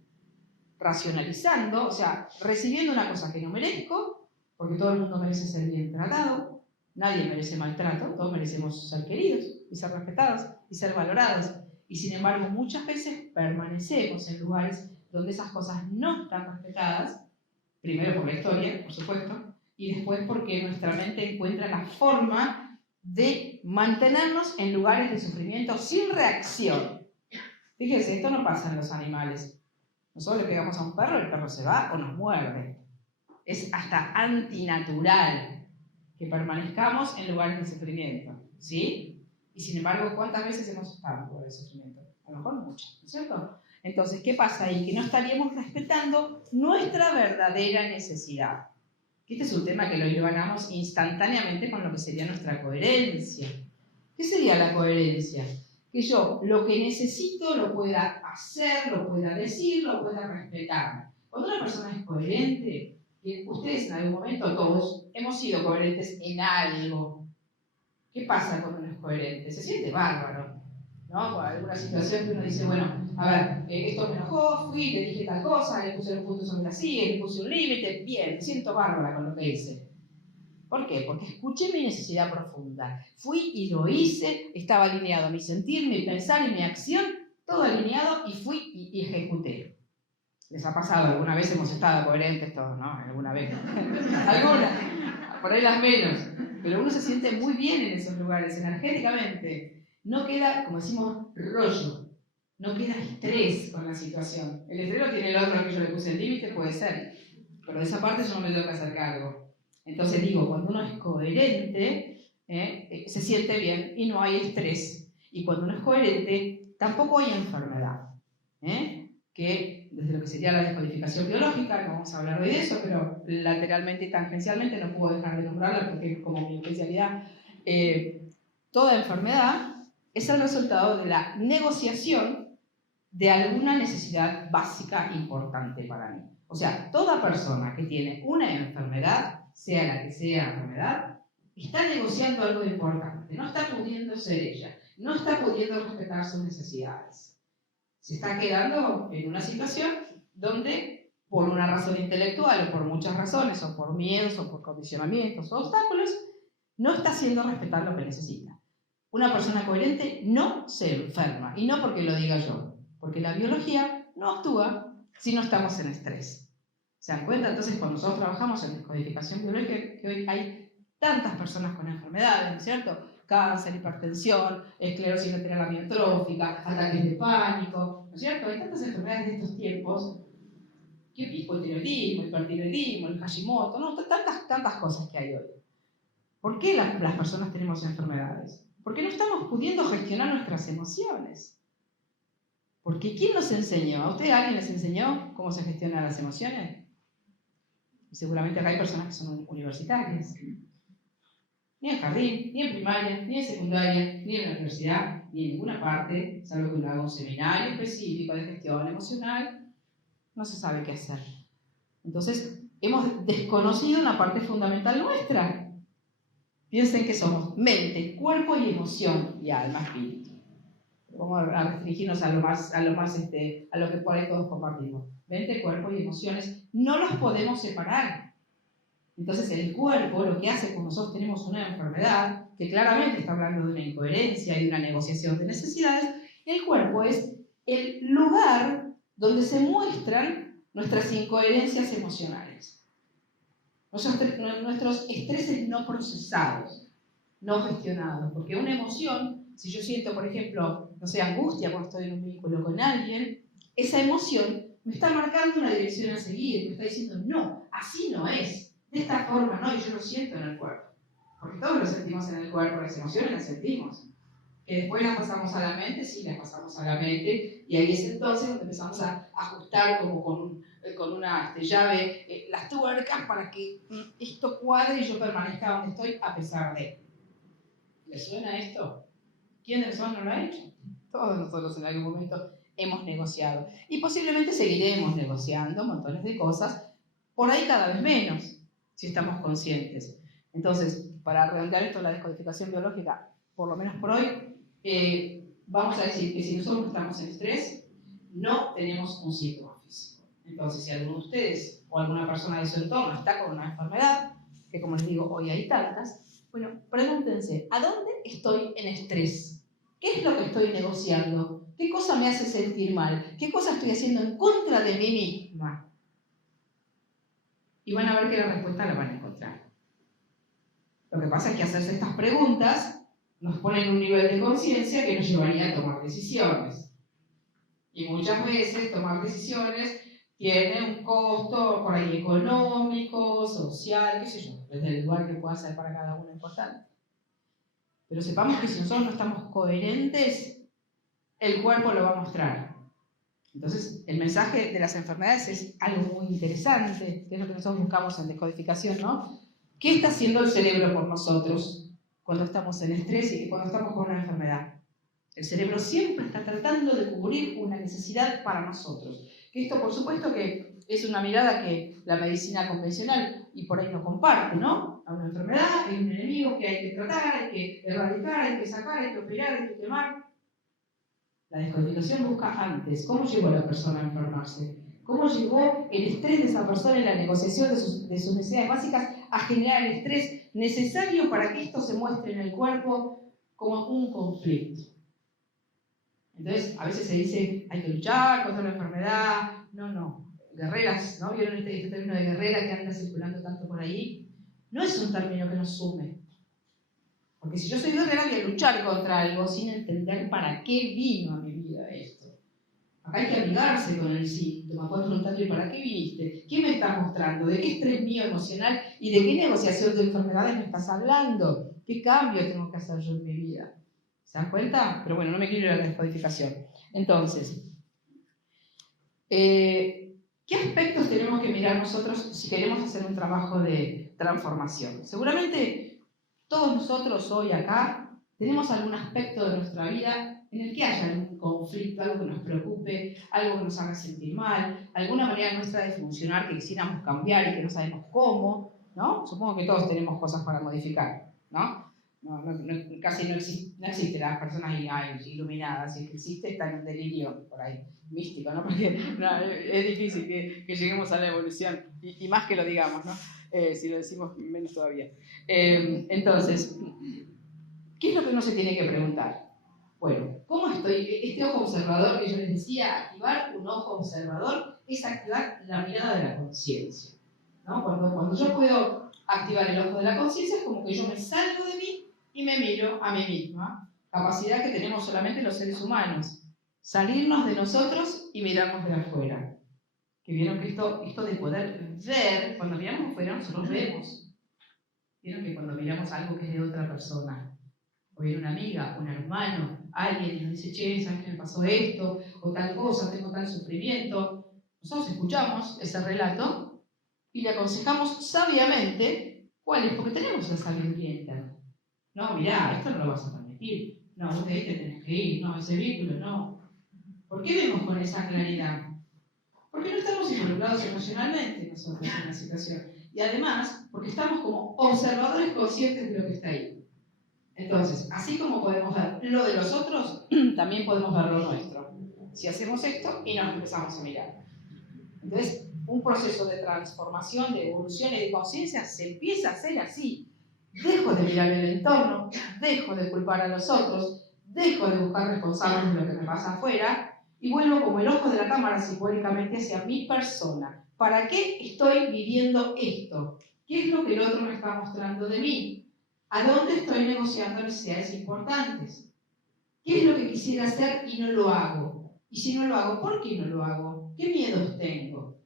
Racionalizando, o sea, recibiendo una cosa que no merezco, porque todo el mundo merece ser bien tratado, nadie merece maltrato, todos merecemos ser queridos y ser respetados y ser valorados. Y sin embargo, muchas veces permanecemos en lugares donde esas cosas no están respetadas, primero por la historia, por supuesto, y después porque nuestra mente encuentra la forma de mantenernos en lugares de sufrimiento sin reacción. Fíjense, esto no pasa en los animales. Nosotros le pegamos a un perro, el perro se va o nos muerde. Es hasta antinatural que permanezcamos en lugares de sufrimiento, ¿sí? Y sin embargo, ¿cuántas veces hemos estado en lugares de sufrimiento? A lo mejor muchas, ¿no es cierto? Entonces, ¿qué pasa ahí? Que no estaríamos respetando nuestra verdadera necesidad. Este es un tema que lo hilvanamos instantáneamente con lo que sería nuestra coherencia. ¿Qué sería la coherencia? Que yo lo que necesito lo pueda hacer, lo pueda decir, lo pueda respetar. Cuando una persona es coherente, que ustedes en algún momento todos hemos sido coherentes en algo. ¿Qué pasa cuando uno es coherente? Se siente bárbaro, ¿no? Por alguna situación que uno dice, bueno, a ver, esto me enojó, fui, le dije tal cosa, le puse los puntos sobre las sillas, le puse un límite, bien, me siento bárbara con lo que hice. ¿Por qué? Porque escuché mi necesidad profunda. Fui y lo hice, estaba alineado mi sentir, mi pensar y mi acción, todo alineado y fui y ejecuté. ¿Les ha pasado? Alguna vez hemos estado coherentes todos, ¿no? Alguna vez. Alguna. Por ahí las menos. Pero uno se siente muy bien en esos lugares, energéticamente. No queda, como decimos, rollo. No queda estrés con la situación. El estrés lo tiene el otro que yo le puse el límite, puede ser. Pero de esa parte yo no me tengo que hacer cargo. Entonces digo, cuando uno es coherente, se siente bien y no hay estrés. Y cuando uno es coherente, tampoco hay enfermedad. Que desde lo que sería la descodificación biológica, no vamos a hablar de eso, pero lateralmente y tangencialmente no puedo dejar de nombrarla porque es como mi especialidad. Toda enfermedad es el resultado de la negociación de alguna necesidad básica importante para mí. O sea, toda persona que tiene una enfermedad, sea la que sea la enfermedad, está negociando algo importante, no está pudiendo ser ella, no está pudiendo respetar sus necesidades. Se está quedando en una situación donde, por una razón intelectual o por muchas razones, o por miedos, o por condicionamientos o obstáculos, no está haciendo respetar lo que necesita. Una persona coherente no se enferma, y no porque lo diga yo, porque la biología no actúa si no estamos en estrés. ¿Se dan cuenta? Entonces, cuando nosotros trabajamos en descodificación biológica, que hoy hay tantas personas con enfermedades, ¿no es cierto? Cáncer, hipertensión, esclerosis lateral amiotrófica, ataques de pánico, ¿no es cierto? Hay tantas enfermedades de estos tiempos, que el hipotiroidismo, el hipertiroidismo, el Hashimoto, ¿no? Tantas cosas que hay hoy. ¿Por qué las personas tenemos enfermedades? Porque no estamos pudiendo gestionar nuestras emociones. Porque ¿quién nos enseñó? ¿A ustedes alguien les enseñó cómo se gestionan las emociones? Y seguramente acá hay personas que son universitarias. Ni en jardín, ni en primaria, ni en secundaria, ni en la universidad, ni en ninguna parte, salvo que uno haga un seminario específico de gestión emocional, no se sabe qué hacer. Entonces, hemos desconocido una parte fundamental nuestra. Piensen que somos mente, cuerpo y emoción, y alma, espíritu. Vamos a restringirnos a lo que por ahí todos compartimos. Mente, cuerpo y emociones no los podemos separar. Entonces el cuerpo lo que hace cuando nosotros tenemos una enfermedad, que claramente está hablando de una incoherencia y de una negociación de necesidades, el cuerpo es el lugar donde se muestran nuestras incoherencias emocionales. Nuestros estreses no procesados. no gestionados. Porque una emoción, si yo siento, por ejemplo, no sé, angustia cuando estoy en un vínculo con alguien, esa emoción me está marcando una dirección a seguir, me está diciendo, no, así no es, de esta forma no, y yo lo siento en el cuerpo. Porque todos lo sentimos en el cuerpo, las emociones las sentimos. Que después las pasamos a la mente, sí, las pasamos a la mente, y ahí es entonces donde empezamos a ajustar como con una llave las tuercas para que esto cuadre y yo permanezca donde estoy a pesar de. ¿Les suena esto? ¿Quién de nosotros no lo ha hecho? Todos nosotros en algún momento hemos negociado. Y posiblemente seguiremos negociando montones de cosas, por ahí cada vez menos, si estamos conscientes. Entonces, para redondear esto, la descodificación biológica, por lo menos por hoy, vamos a decir que si nosotros estamos en estrés, no tenemos un síntoma físico. Entonces, si alguno de ustedes o alguna persona de su entorno está con una enfermedad, que como les digo, hoy hay tantas, bueno, pregúntense, ¿a dónde estoy en estrés? ¿Qué es lo que estoy negociando? ¿Qué cosa me hace sentir mal? ¿Qué cosa estoy haciendo en contra de mí misma? Y van a ver que la respuesta la van a encontrar. Lo que pasa es que hacerse estas preguntas nos pone en un nivel de conciencia que nos llevaría a tomar decisiones. Y muchas veces tomar decisiones tiene un costo por ahí económico, social, qué sé yo, desde el lugar que pueda ser para cada uno importante. Pero sepamos que si nosotros no estamos coherentes, el cuerpo lo va a mostrar. Entonces, el mensaje de las enfermedades es algo muy interesante, que es lo que nosotros buscamos en descodificación, ¿no? ¿Qué está haciendo el cerebro por nosotros cuando estamos en estrés y cuando estamos con una enfermedad? El cerebro siempre está tratando de cubrir una necesidad para nosotros. Esto, por supuesto, que es una mirada que la medicina convencional y por ahí no comparte, ¿no? A una enfermedad es un enemigo que hay que tratar, hay que erradicar, hay que sacar, hay que operar, hay que quemar. La descodificación busca antes cómo llegó la persona a enfermarse, cómo llegó el estrés de esa persona en la negociación de sus necesidades básicas a generar el estrés necesario para que esto se muestre en el cuerpo como un conflicto. Entonces, a veces se dice, hay que luchar contra la enfermedad. No. Guerreras, ¿no? ¿Vieron este término de guerrera que anda circulando tanto por ahí? No es un término que nos sume. Porque si yo soy guerrera, voy a luchar contra algo sin entender para qué vino a mi vida esto. Acá hay que amigarse con el síntoma, preguntando, ¿y para qué viniste? ¿Qué me estás mostrando? ¿De qué estrés mío emocional y de qué negociación de enfermedades me estás hablando? ¿Qué cambio tengo que hacer yo en mi vida? ¿Se dan cuenta? Pero bueno, no me quiero ir a la descodificación. Entonces, ¿qué aspectos tenemos que mirar nosotros si queremos hacer un trabajo de transformación? Seguramente todos nosotros hoy acá tenemos algún aspecto de nuestra vida en el que haya algún conflicto, algo que nos preocupe, algo que nos haga sentir mal, alguna manera nuestra de funcionar que quisiéramos cambiar y que no sabemos cómo, ¿no? Supongo que todos tenemos cosas para modificar, ¿no? Casi no existe las personas iluminadas, si es que existe está en un delirio por ahí, místico, ¿no? Porque es difícil que lleguemos a la evolución, y más que lo digamos, ¿no? Si lo decimos menos todavía. Entonces, ¿qué es lo que uno se tiene que preguntar? Bueno, ¿cómo estoy? Este ojo observador que yo les decía, activar un ojo observador es activar la mirada de la conciencia, ¿no? Cuando yo puedo activar el ojo de la conciencia es como que yo me salgo de mí y me miro a mí misma, capacidad que tenemos solamente los seres humanos, salirnos de nosotros y mirarnos de afuera. Que vieron que esto de poder ver, cuando miramos afuera nosotros vemos. Vieron que cuando miramos algo que es de otra persona, o viene una amiga, un hermano, alguien y nos dice, che, ¿sabes qué me pasó esto? O tal cosa, tengo tal sufrimiento. Nosotros escuchamos ese relato y le aconsejamos sabiamente cuál es, porque tenemos esa sabiduría interna. No, mirá, esto no lo vas a permitir. No, vos de ahí te tenés que ir. No, ese vínculo no. ¿Por qué vemos con esa claridad? Porque no estamos involucrados emocionalmente nosotros en la situación. Y además, porque estamos como observadores conscientes de lo que está ahí. Entonces, así como podemos ver lo de los otros, también podemos ver lo nuestro. Si hacemos esto y nos empezamos a mirar. Entonces, un proceso de transformación, de evolución y de conciencia se empieza a hacer así. Dejo de mirar el entorno, dejo de culpar a los otros, dejo de buscar responsables de lo que me pasa afuera y vuelvo como el ojo de la cámara simbólicamente hacia mi persona. ¿Para qué estoy viviendo esto? ¿Qué es lo que el otro me está mostrando de mí? ¿A dónde estoy negociando necesidades importantes? ¿Qué es lo que quisiera hacer y no lo hago? Y si no lo hago, ¿por qué no lo hago? ¿Qué miedos tengo?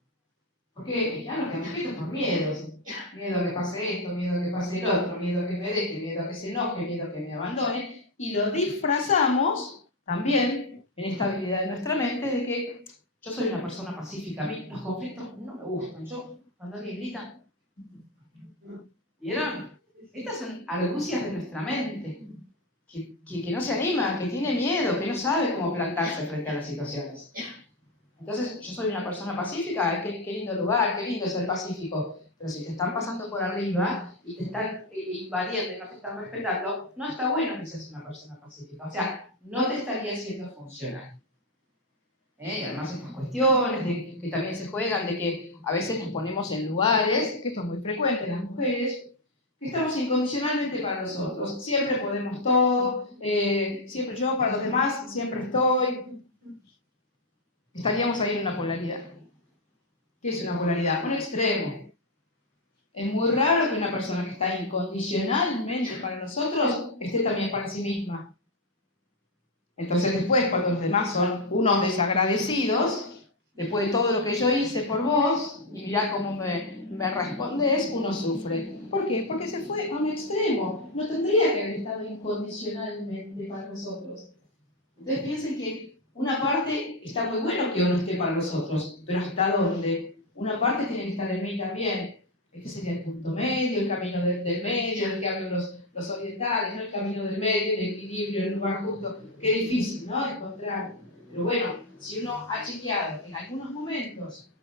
Porque ya no tengo miedo por miedos. Miedo a que pase esto, miedo a que pase el otro, miedo a que me deje, miedo a que se enoje, miedo a que me abandone. Y lo disfrazamos también en esta habilidad de nuestra mente de que yo soy una persona pacífica. A mí los conflictos no me gustan. Yo, cuando alguien grita, ¿vieron? Estas son argucias de nuestra mente. Que no se anima, que tiene miedo, que no sabe cómo plantarse frente a las situaciones. Entonces, yo soy una persona pacífica, qué lindo lugar, qué lindo ser pacífico. Pero si te están pasando por arriba y te están invadiendo y no te están respetando, no está bueno que seas una persona pacífica. O sea, no te estaría siendo funcional. Y además estas cuestiones de, que también se juegan, de que a veces nos ponemos en lugares, que esto es muy frecuente en las mujeres, que estamos incondicionalmente para nosotros. Siempre podemos todo, siempre yo para los demás, siempre estoy. Estaríamos ahí en una polaridad. ¿Qué es una polaridad? Un extremo. Es muy raro que una persona que está incondicionalmente para nosotros esté también para sí misma. Entonces después, cuando los demás son unos desagradecidos, después de todo lo que yo hice por vos, y mirá cómo me respondés, uno sufre. ¿Por qué? Porque se fue a un extremo. No tendría que haber estado incondicionalmente para nosotros. Entonces piensen que una parte está muy bueno que uno esté para nosotros, pero ¿hasta dónde? Una parte tiene que estar en mí también. Este sería el punto medio, el camino del medio, el que hablan los orientales, ¿no? El camino del medio, el equilibrio, el lugar justo. Qué difícil, ¿no? Encontrar. Pero bueno, si uno ha chequeado en algunos momentos,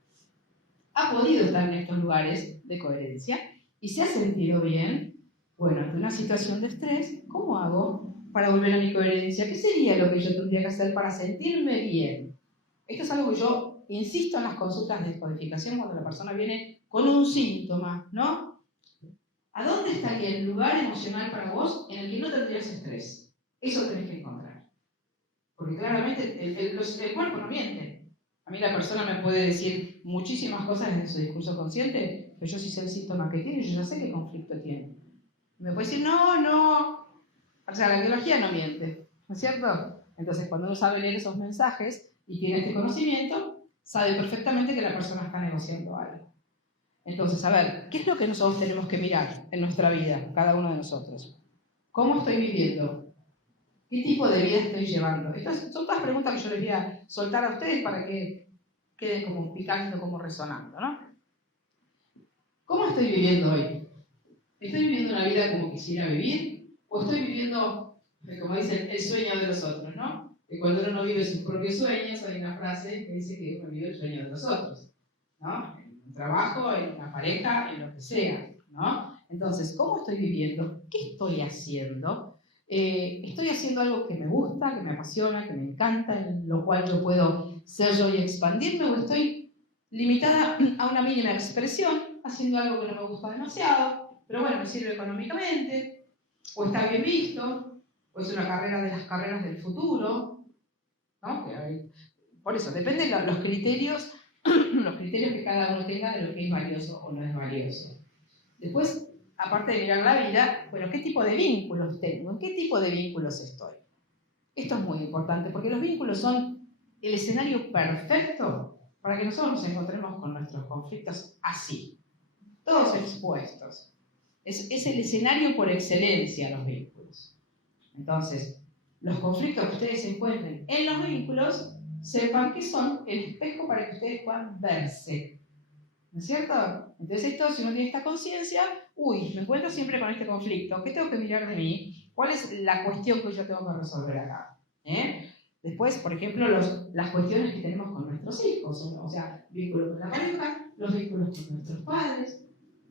ha podido estar en estos lugares de coherencia y se ha sentido bien, bueno, ante una situación de estrés, ¿cómo hago para volver a mi coherencia? ¿Qué sería lo que yo tendría que hacer para sentirme bien? Esto es algo que yo insisto en las consultas de descodificación cuando la persona viene con un síntoma, ¿no? ¿A dónde estaría el lugar emocional para vos en el que no tendrías estrés? Eso tenés que encontrar. Porque claramente el cuerpo no miente. A mí la persona me puede decir muchísimas cosas en su discurso consciente, pero yo sí sé el síntoma que tiene, yo ya sé qué conflicto tiene. Me puede decir, no. O sea, la biología no miente, ¿no es cierto? Entonces, cuando uno sabe leer esos mensajes y tiene este conocimiento, sabe perfectamente que la persona está negociando algo. Entonces, a ver, ¿qué es lo que nosotros tenemos que mirar en nuestra vida, cada uno de nosotros? ¿Cómo estoy viviendo? ¿Qué tipo de vida estoy llevando? Estas son todas preguntas que yo les voy a soltar a ustedes para que queden como picando, como resonando, ¿no? ¿Cómo estoy viviendo hoy? ¿Estoy viviendo una vida como quisiera vivir? ¿O estoy viviendo, como dicen, el sueño de los otros, ¿no? Que cuando uno no vive sus propios sueños, hay una frase que dice que uno vive el sueño de los otros, ¿no? En un trabajo, en una pareja, en lo que sea, ¿no? Entonces, ¿cómo estoy viviendo? ¿Qué estoy haciendo? ¿Estoy haciendo algo que me gusta, que me apasiona, que me encanta, en lo cual yo puedo ser yo y expandirme? ¿O estoy limitada a una mínima expresión, haciendo algo que no me gusta demasiado, pero bueno, me sirve económicamente, o está bien visto, o es una carrera de las carreras del futuro, ¿no? Por eso, depende de los criterios que cada uno tenga de lo que es valioso o no es valioso. Después, aparte de mirar la vida, bueno, ¿qué tipo de vínculos tengo? ¿En qué tipo de vínculos estoy? Esto es muy importante, porque los vínculos son el escenario perfecto para que nosotros nos encontremos con nuestros conflictos así, todos expuestos. Es el escenario por excelencia, los vínculos. Entonces, los conflictos que ustedes encuentren en los vínculos, sepan que son el espejo para que ustedes puedan verse. ¿No es cierto? Entonces esto, si uno tiene esta conciencia, me encuentro siempre con este conflicto. ¿Qué tengo que mirar de mí? ¿Cuál es la cuestión que yo tengo que resolver acá? Después, por ejemplo, las cuestiones que tenemos con nuestros hijos, o sea, vínculos con la pareja, los vínculos con nuestros padres,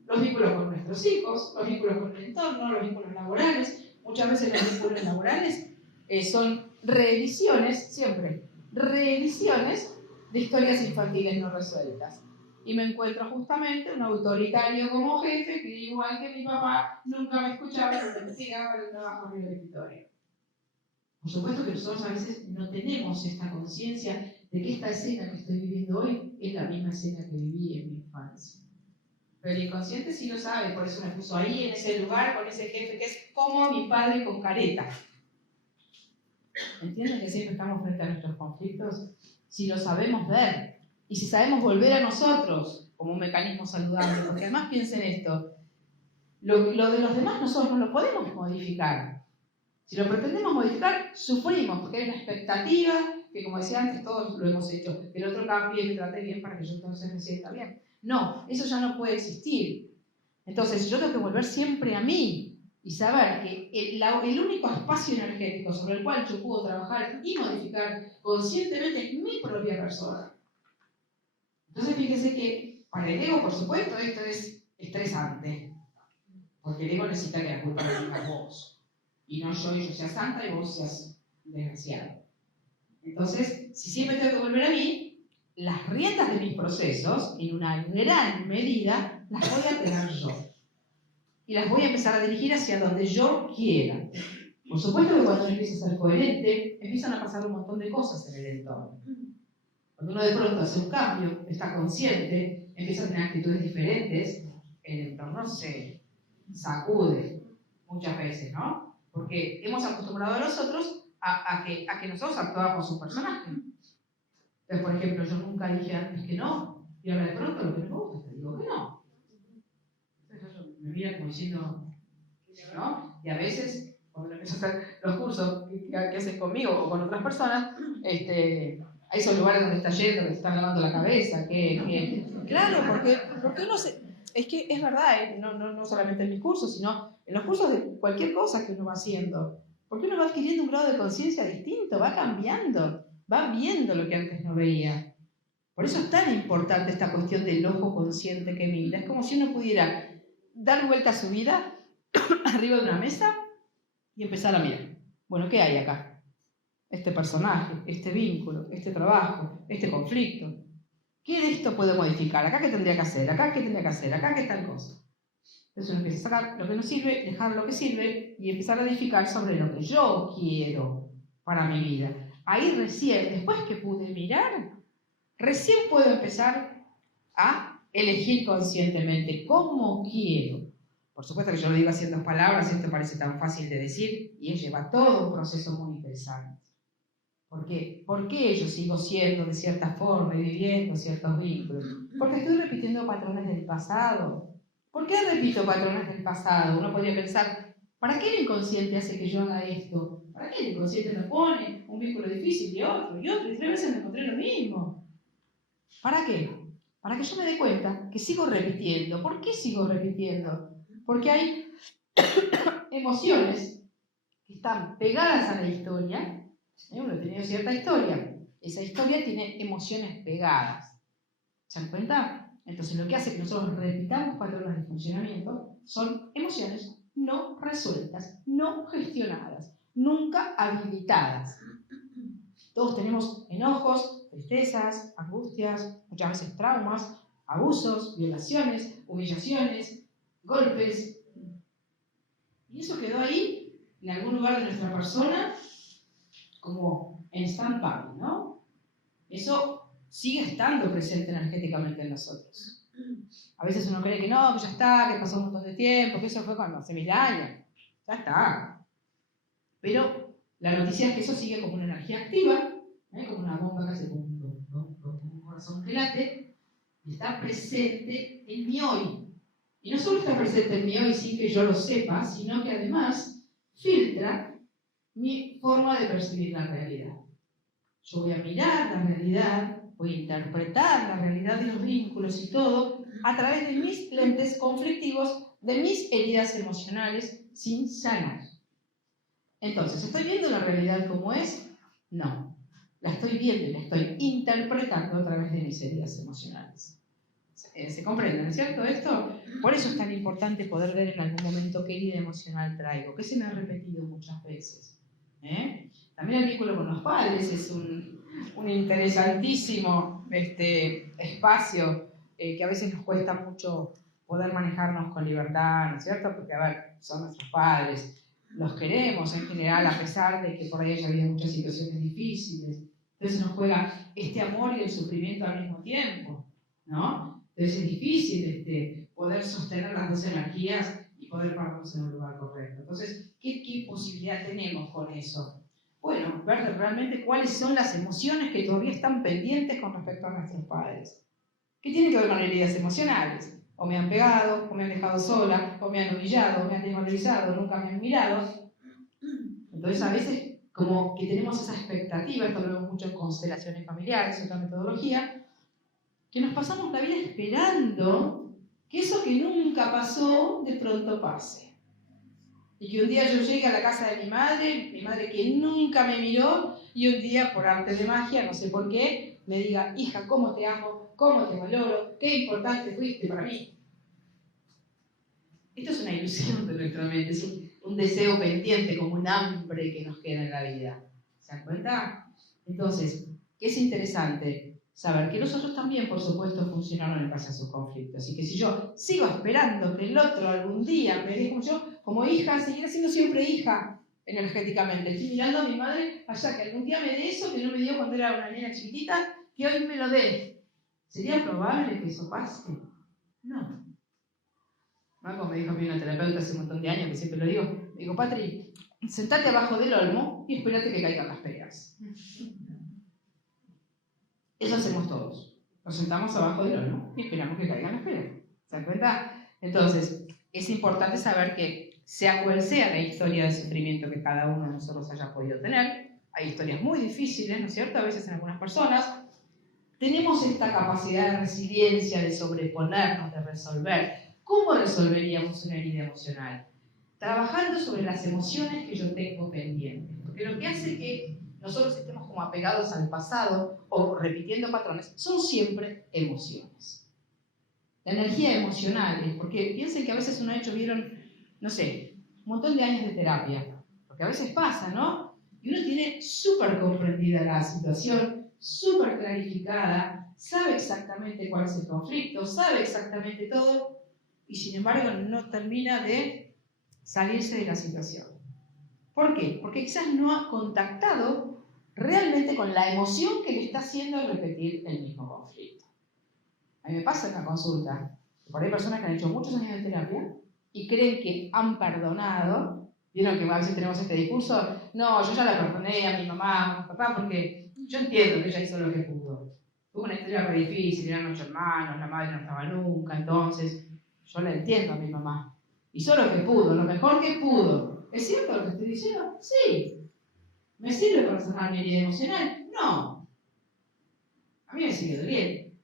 los vínculos con nuestros hijos, los vínculos con el entorno, los vínculos laborales. Muchas veces los vínculos laborales son reediciones, siempre, reediciones de historias infantiles no resueltas. Y me encuentro justamente un autoritario como jefe que, igual que mi papá, nunca me escuchaba y me pegaba el trabajo en el escritorio. Por supuesto que nosotros a veces no tenemos esta conciencia de que esta escena que estoy viviendo hoy es la misma escena que viví en mi infancia. Pero el inconsciente sí lo sabe, por eso me puso ahí en ese lugar con ese jefe que es como mi padre con careta. ¿Entienden que siempre estamos frente a nuestros conflictos? Si lo sabemos ver y si sabemos volver a nosotros como un mecanismo saludable, porque además piensen esto, lo de los demás nosotros no lo podemos modificar. Si lo pretendemos modificar, sufrimos, porque hay una expectativa que, como decía antes, todos lo hemos hecho, que el otro cambie y me trate bien para que yo entonces me sienta bien. No, eso ya no puede existir. Entonces yo tengo que volver siempre a mí y saber que el único espacio energético sobre el cual yo puedo trabajar y modificar conscientemente es mi propia persona. Entonces fíjense que para el ego, por supuesto, esto es estresante, porque el ego necesita que la culpa la tengas vos, y no yo sea santa y vos seas desgraciado. Entonces, si siempre tengo que volver a mí, las riendas de mis procesos, en una gran medida, las voy a tener yo. Y las voy a empezar a dirigir hacia donde yo quiera. Por supuesto que cuando uno empieza a ser coherente, empiezan a pasar un montón de cosas en el entorno. Cuando uno de pronto hace un cambio, está consciente, empieza a tener actitudes diferentes, el entorno se sacude muchas veces, ¿no? Porque hemos acostumbrado a nosotros a que nosotros actuábamos un personaje. Entonces, por ejemplo, yo nunca dije antes que no, y ahora de pronto lo que me gusta, te digo que no. Entonces me mira como diciendo, ¿no? Y a veces, cuando empiezo a hacer los cursos que hacen conmigo o con otras personas, hay esos lugares donde está yendo, que te están lavando la cabeza, claro, porque uno es que es verdad, no solamente en mis cursos, sino en los cursos de cualquier cosa que uno va haciendo. Porque uno va adquiriendo un grado de conciencia distinto, va cambiando, va viendo lo que antes no veía. Por eso es tan importante esta cuestión del ojo consciente que mira. Es como si uno pudiera dar vuelta a su vida arriba de una mesa y empezar a mirar. Bueno, ¿qué hay acá? Este personaje, este vínculo, este trabajo, este conflicto. ¿Qué de esto puedo modificar? ¿Acá qué tendría que hacer? ¿Acá qué tendría que hacer? ¿Acá qué tal cosa? Entonces uno empieza a sacar lo que no sirve, dejar lo que sirve y empezar a edificar sobre lo que yo quiero para mi vida. Ahí recién, después que pude mirar, recién puedo empezar a elegir conscientemente cómo quiero. Por supuesto que yo lo digo así en 2 palabras, esto parece tan fácil de decir y lleva todo un proceso muy interesante. ¿Por qué? ¿Por qué yo sigo siendo de cierta forma y viviendo ciertos vínculos? Porque estoy repitiendo patrones del pasado. ¿Por qué repito patrones del pasado? Uno podría pensar, ¿para qué el inconsciente hace que yo haga esto? ¿Para qué el inconsciente me pone un vínculo difícil y otro, y 3 veces me encontré lo mismo? ¿Para qué? Para que yo me dé cuenta que sigo repitiendo. ¿Por qué sigo repitiendo? Porque hay emociones que están pegadas a la historia. Uno ha tenido cierta historia. Esa historia tiene emociones pegadas. ¿Se dan cuenta? Entonces lo que hace que nosotros repitamos patrones de funcionamiento son emociones no resueltas, no gestionadas, nunca habilitadas. Todos tenemos enojos, tristezas, angustias, muchas veces traumas, abusos, violaciones, humillaciones, golpes. Y eso quedó ahí, en algún lugar de nuestra persona, como en stand-by, ¿no? Eso sigue estando presente energéticamente en nosotros. A veces uno cree que no, que ya está, que pasó un montón de tiempo, que eso fue cuando hace 1000 años. Ya está. Pero la noticia es que eso sigue como una energía activa, como una bomba que hace como un corazón que late, y está presente en mi hoy. Y no solo está presente en mi hoy sin que yo lo sepa, sino que además filtra mi forma de percibir la realidad. Yo voy a mirar la realidad, voy a interpretar la realidad de los vínculos y todo a través de mis lentes conflictivos, de mis heridas emocionales sin sanar. Entonces, ¿estoy viendo la realidad como es? No. La estoy viendo y la estoy interpretando a través de mis heridas emocionales. ¿Se comprende, no es cierto esto? Por eso es tan importante poder ver en algún momento qué herida emocional traigo, que se me ha repetido muchas veces. También el vínculo con los padres es un interesantísimo espacio que a veces nos cuesta mucho poder manejarnos con libertad, ¿no es cierto? Porque, a ver, son nuestros padres, los queremos en general, a pesar de que por ahí haya habido muchas situaciones difíciles. Entonces nos juega este amor y el sufrimiento al mismo tiempo, ¿no? Entonces es difícil poder poder sostener las dos energías y poder pararnos en un lugar correcto. Entonces, ¿qué posibilidad tenemos con eso? Bueno, ver realmente cuáles son las emociones que todavía están pendientes con respecto a nuestros padres. ¿Qué tienen que ver con heridas emocionales? O me han pegado, o me han dejado sola, o me han humillado, o me han desvalorizado, nunca me han mirado. Entonces, a veces, como que tenemos esa expectativa, esto lo vemos mucho en constelaciones familiares, otra metodología, que nos pasamos la vida esperando que eso que nunca pasó, de pronto pase. Y que un día yo llegue a la casa de mi madre que nunca me miró, y un día, por arte de magia, no sé por qué, me diga, hija, cómo te amo, cómo te valoro, qué importante fuiste para mí. Esto es una ilusión de nuestra mente, es un deseo pendiente, como un hambre que nos queda en la vida. ¿Se dan cuenta? Entonces, es interesante saber que nosotros también, por supuesto, funcionaron en base a sus conflictos. Y que si yo sigo esperando que el otro algún día me deje como yo, como hija, seguiré siendo siempre hija energéticamente. Estoy mirando a mi madre allá, que algún día me dé eso que no me dio cuando era una nena chiquitita, que hoy me lo dé. ¿Sería probable que eso pase? No. Como me dijo a mí una terapeuta hace un montón de años, que siempre lo digo, me dijo, Patri, sentate abajo del olmo y espérate que caigan las peras. Eso hacemos todos. Nos sentamos abajo del olmo y esperamos que caigan las peras. ¿Se dan cuenta? Entonces, es importante saber que, sea cual sea la historia de sufrimiento que cada uno de nosotros haya podido tener, hay historias muy difíciles, ¿no es cierto? A veces en algunas personas, tenemos esta capacidad de resiliencia, de sobreponernos, de resolver. ¿Cómo resolveríamos una herida emocional? Trabajando sobre las emociones que yo tengo pendientes. Porque lo que hace que nosotros estemos como apegados al pasado o repitiendo patrones son siempre emociones. La energía emocional, porque piensen que a veces uno ha hecho, vieron, no sé, un montón de años de terapia. Porque a veces pasa, ¿no? Y uno tiene súper comprendida la situación, súper clarificada, sabe exactamente cuál es el conflicto, sabe exactamente todo, y sin embargo no termina de salirse de la situación. ¿Por qué? Porque quizás no ha contactado realmente con la emoción que le está haciendo repetir el mismo conflicto. A mí me pasa en la consulta, que por ahí hay personas que han hecho muchos años de terapia y creen que han perdonado. Vieron que a veces tenemos este discurso, no, yo ya la perdoné a mi mamá, a mi papá, porque yo entiendo que ella hizo lo que pudo. Tuvo una historia muy difícil, eran 8 hermanos, la madre no estaba nunca, entonces yo la entiendo a mi mamá. Hizo lo que pudo, lo mejor que pudo. ¿Es cierto lo que estoy diciendo? Sí. ¿Me sirve para sanar mi herida emocional? No. A mí me sigue doliendo.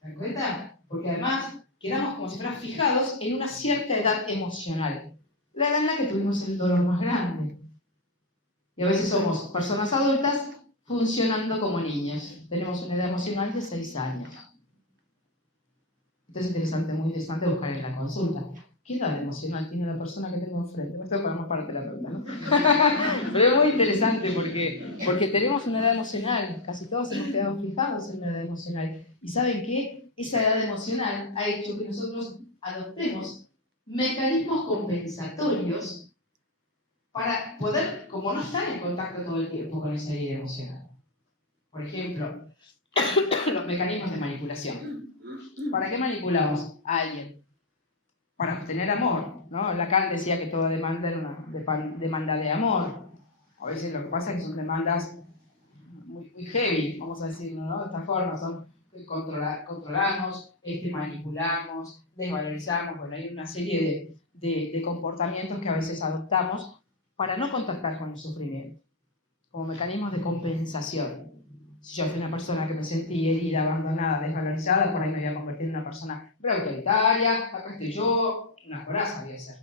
¿Se dan cuenta? Porque además quedamos como si fueran fijados en una cierta edad emocional. La edad en la que tuvimos el dolor más grande. Y a veces somos personas adultas funcionando como niños. Tenemos una edad emocional de 6 años. Esto es interesante, muy interesante buscar en la consulta. ¿Qué edad emocional tiene la persona que tengo enfrente? Esto podemos para terapeuta, ¿no? Pero es muy interesante porque tenemos una edad emocional. Casi todos hemos quedado fijados en una edad emocional. ¿Y saben qué? Esa edad emocional ha hecho que nosotros adoptemos mecanismos compensatorios para poder, como no estar en contacto todo el tiempo con esa herida emocional. Por ejemplo, los mecanismos de manipulación. ¿Para qué manipulamos a alguien? Para obtener amor, ¿no? Lacan decía que toda demanda era una demanda de amor. A veces lo que pasa es que son demandas muy heavy, vamos a decirlo, ¿no? De esta forma, son controlamos, manipulamos, desvalorizamos. Bueno, hay una serie de comportamientos que a veces adoptamos para no contactar con el sufrimiento, como mecanismos de compensación. Si yo fui una persona que me sentí herida, abandonada, desvalorizada, por ahí me voy a convertir en una persona autoritaria, acá estoy yo, una coraza voy a ser.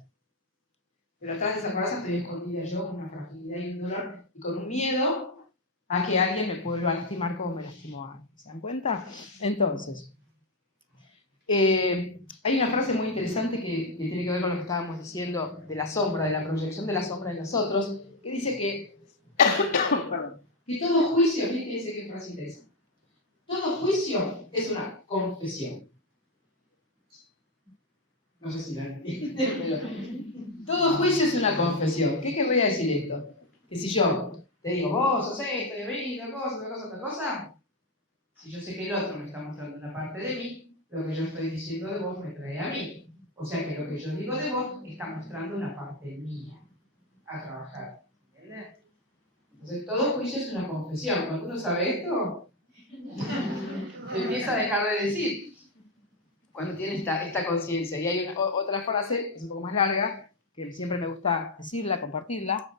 Pero atrás de esa coraza estoy escondida yo, con una fragilidad y un dolor, y con un miedo a que alguien me vuelva a lastimar como me lastimó antes. ¿Se dan cuenta? Entonces, hay una frase muy interesante que tiene que ver con lo que estábamos diciendo de la sombra, de la proyección de la sombra en los otros, que dice que que todo juicio, fíjense qué frase interesante, todo juicio es una confesión. No sé si la entienden, pero todo juicio es una confesión. ¿Qué querría decir esto? Que si yo te digo, vos sos esto, y a mí, otra cosa, si yo sé que el otro me está mostrando una parte de mí, lo que yo estoy diciendo de vos me trae a mí. O sea que lo que yo digo de vos está mostrando una parte mía a trabajar. ¿Entendés? Entonces todo juicio es una confesión. Cuando uno sabe esto, empieza a dejar de decir. Cuando tiene esta conciencia. Y hay otra frase, que es un poco más larga, que siempre me gusta decirla, compartirla,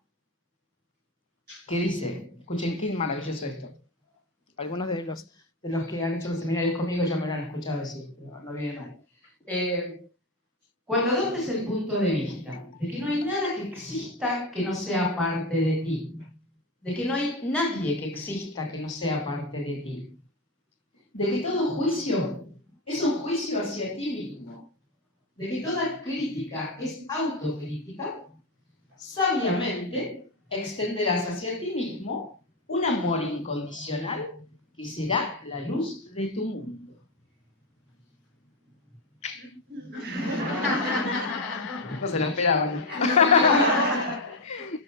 que dice, escuchen qué maravilloso esto. Algunos de los que han hecho los seminarios conmigo ya me lo han escuchado decir, no viene mal. Cuando adoptes el punto de vista de que no hay nada que exista que no sea parte de ti, de que no hay nadie que exista que no sea parte de ti, de que todo juicio es un juicio hacia ti mismo, de que toda crítica es autocrítica, sabiamente extenderás hacia ti mismo un amor incondicional que será la luz de tu mundo. No se lo esperaban.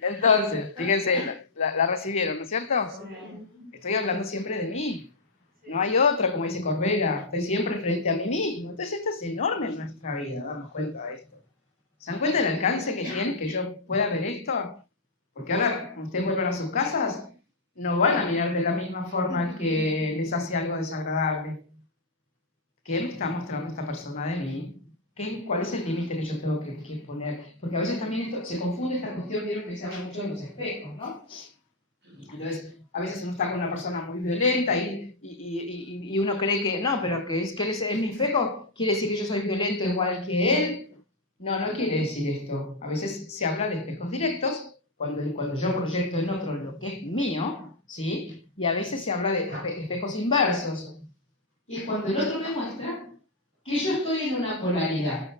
Entonces, fíjense, la recibieron, ¿no es cierto? Estoy hablando siempre de mí. No hay otra, como dice Corbera, estoy siempre frente a mí mismo. Entonces esto es enorme en nuestra vida, darnos cuenta de esto. ¿Se dan cuenta del alcance que tiene que yo pueda ver esto? Porque ahora, cuando ustedes vuelvan a sus casas, no van a mirar de la misma forma que les hace algo desagradable. ¿Qué me está mostrando esta persona de mí? ¿Cuál es el límite que yo tengo que poner? Porque a veces también esto, se confunde esta cuestión, vieron que se habla mucho de los espejos, ¿no? Entonces, a veces uno está con una persona muy violenta y uno cree que no, pero que es mi espejo, quiere decir que yo soy violento igual que él. No, no quiere decir esto. A veces se habla de espejos directos, cuando yo proyecto en otro lo que es mío, ¿sí? Y a veces se habla de espejos inversos. Y es cuando el otro me muestra que yo estoy en una polaridad.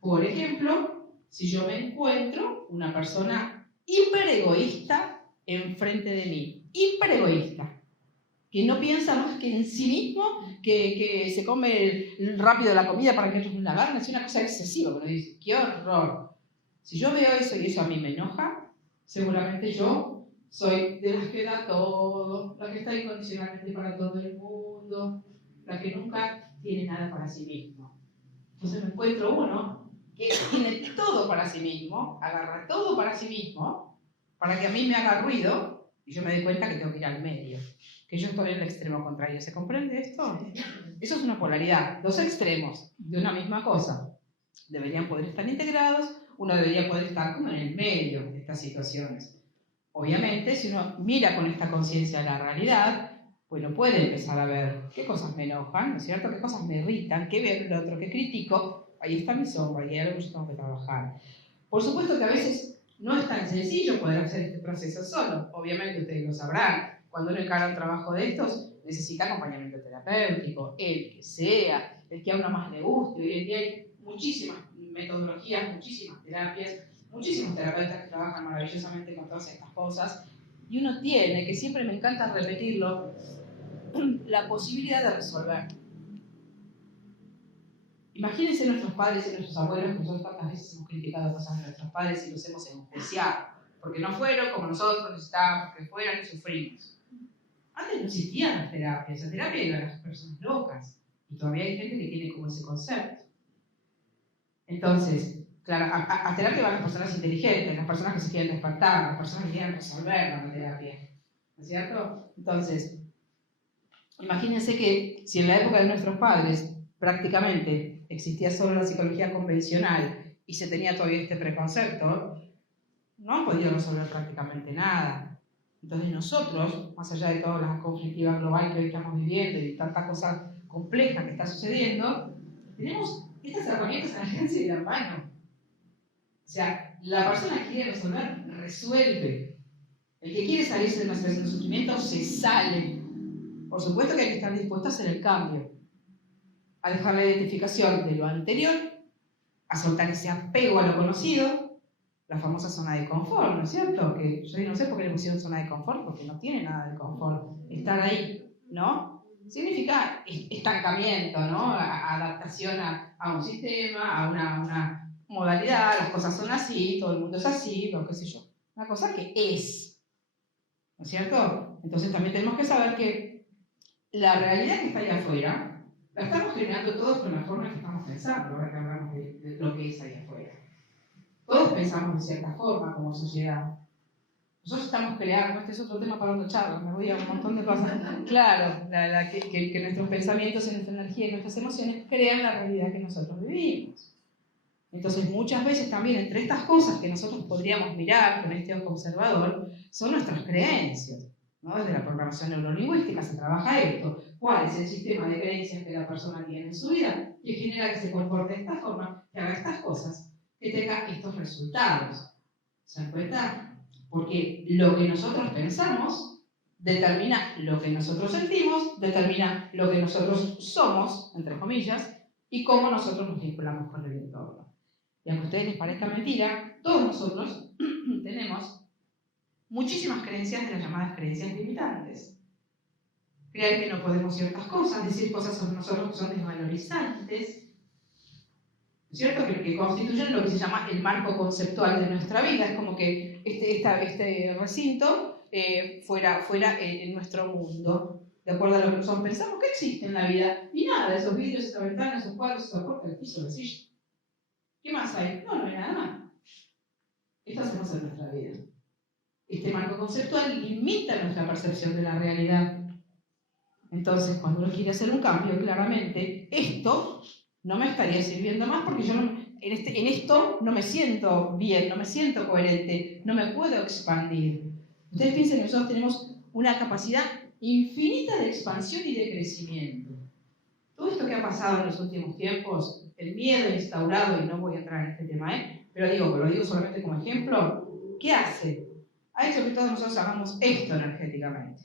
Por ejemplo, si yo me encuentro una persona hiperegoísta enfrente de mí, hiperegoísta, que no piensa más que en sí mismo, que se come rápido la comida para que otros no la agarren, es una cosa excesiva, uno dice, ¡qué horror! Si yo veo eso y eso a mí me enoja, seguramente yo soy de las que da todo, la que está incondicionalmente para todo el mundo, la que nunca tiene nada para sí mismo. Entonces me encuentro uno que tiene todo para sí mismo, agarra todo para sí mismo, para que a mí me haga ruido y yo me doy cuenta que tengo que ir al medio, que yo estoy en el extremo contrario. ¿Se comprende esto? Eso es una polaridad, dos extremos de una misma cosa. Deberían poder estar integrados, uno debería poder estar como en el medio de estas situaciones. Obviamente, si uno mira con esta conciencia la realidad, bueno, puede empezar a ver qué cosas me enojan, ¿no es cierto? Qué cosas me irritan, qué veo en el otro, qué critico. Ahí está mi sombra y hay algo que yo tengo que trabajar. Por supuesto que a veces no es tan sencillo poder hacer este proceso solo. Obviamente ustedes lo sabrán. Cuando uno encara un trabajo de estos, necesita acompañamiento terapéutico, el que sea, el que a uno más le guste. Hoy en día hay muchísimas metodologías, muchísimas terapias, muchísimos terapeutas que trabajan maravillosamente con todas estas cosas. Y uno tiene, que siempre me encanta repetirlo, la posibilidad de resolver. Imagínense nuestros padres y nuestros abuelos, que nosotros tantas veces hemos criticado cosas de nuestros padres y los hemos enjuiciado, porque no fueron como nosotros necesitábamos que fueran y sufrimos. Antes no existían las terapia era las personas locas, y todavía hay gente que tiene como ese concepto. Entonces, claro, a terapia van las personas inteligentes, las personas que se quieren despertar, las personas que quieren resolver la terapia, ¿no es cierto? Entonces, imagínense que si en la época de nuestros padres prácticamente existía solo la psicología convencional y se tenía todavía este preconcepto, no han podido resolver prácticamente nada. Entonces nosotros, más allá de toda la conflictiva global que hoy estamos viviendo y tanta cosa compleja que está sucediendo, tenemos estas herramientas al alcance de la mano. O sea, la persona que quiere resolver, resuelve. El que quiere salirse de nuestro sufrimiento, se sale. Por supuesto que hay que estar dispuesto a hacer el cambio, a dejar la identificación de lo anterior, a soltar ese apego a lo conocido, la famosa zona de confort, ¿no es cierto? Que yo no sé por qué le pusieron zona de confort, porque no tiene nada de confort estar ahí, ¿no? Significa estancamiento, ¿no? Adaptación a un sistema, a una modalidad, las cosas son así, todo el mundo es así, lo que sé yo. Una cosa que es, ¿no es cierto? Entonces también tenemos que saber que la realidad que está allá afuera, la estamos generando todos con la forma en que estamos pensando, ahora que hablamos de lo que es ahí afuera. Todos pensamos de cierta forma como sociedad. Nosotros estamos creando, este es otro tema para una charla, me voy a un montón de cosas. Claro, que nuestros pensamientos, nuestra energía y nuestras emociones crean la realidad que nosotros vivimos. Entonces, muchas veces también entre estas cosas que nosotros podríamos mirar con este ojo observador, son nuestras creencias. ¿No? Desde la programación neurolingüística se trabaja esto. ¿Cuál es el sistema de creencias que la persona tiene en su vida que genera que se comporte de esta forma, que haga estas cosas, que tenga estos resultados? ¿Se dan cuenta? Porque lo que nosotros pensamos determina lo que nosotros sentimos, determina lo que nosotros somos, entre comillas, y cómo nosotros nos vinculamos con el entorno. Y aunque a ustedes les parezca mentira, todos nosotros tenemos muchísimas creencias de las llamadas creencias limitantes. Creer que no podemos ciertas cosas, decir cosas sobre nosotros que son desvalorizantes, ¿cierto? Que constituyen lo que se llama el marco conceptual de nuestra vida. Es como que este recinto fuera en nuestro mundo, de acuerdo a lo que nosotros pensamos que existe en la vida. Y nada, esos vidrios, esa ventana, esos cuadros, esa puerta, el piso, la silla. ¿Qué más hay? No hay nada más. Esto hacemos en nuestra vida. Este marco conceptual limita nuestra percepción de la realidad. Entonces, cuando uno quiere hacer un cambio, claramente, esto no me estaría sirviendo más porque yo en esto no me siento bien, no me siento coherente, no me puedo expandir. Ustedes piensen que nosotros tenemos una capacidad infinita de expansión y de crecimiento. Todo esto que ha pasado en los últimos tiempos, el miedo instaurado, y no voy a entrar en este tema, pero lo digo solamente como ejemplo, ¿qué hace? Ha hecho que todos nosotros hagamos esto energéticamente.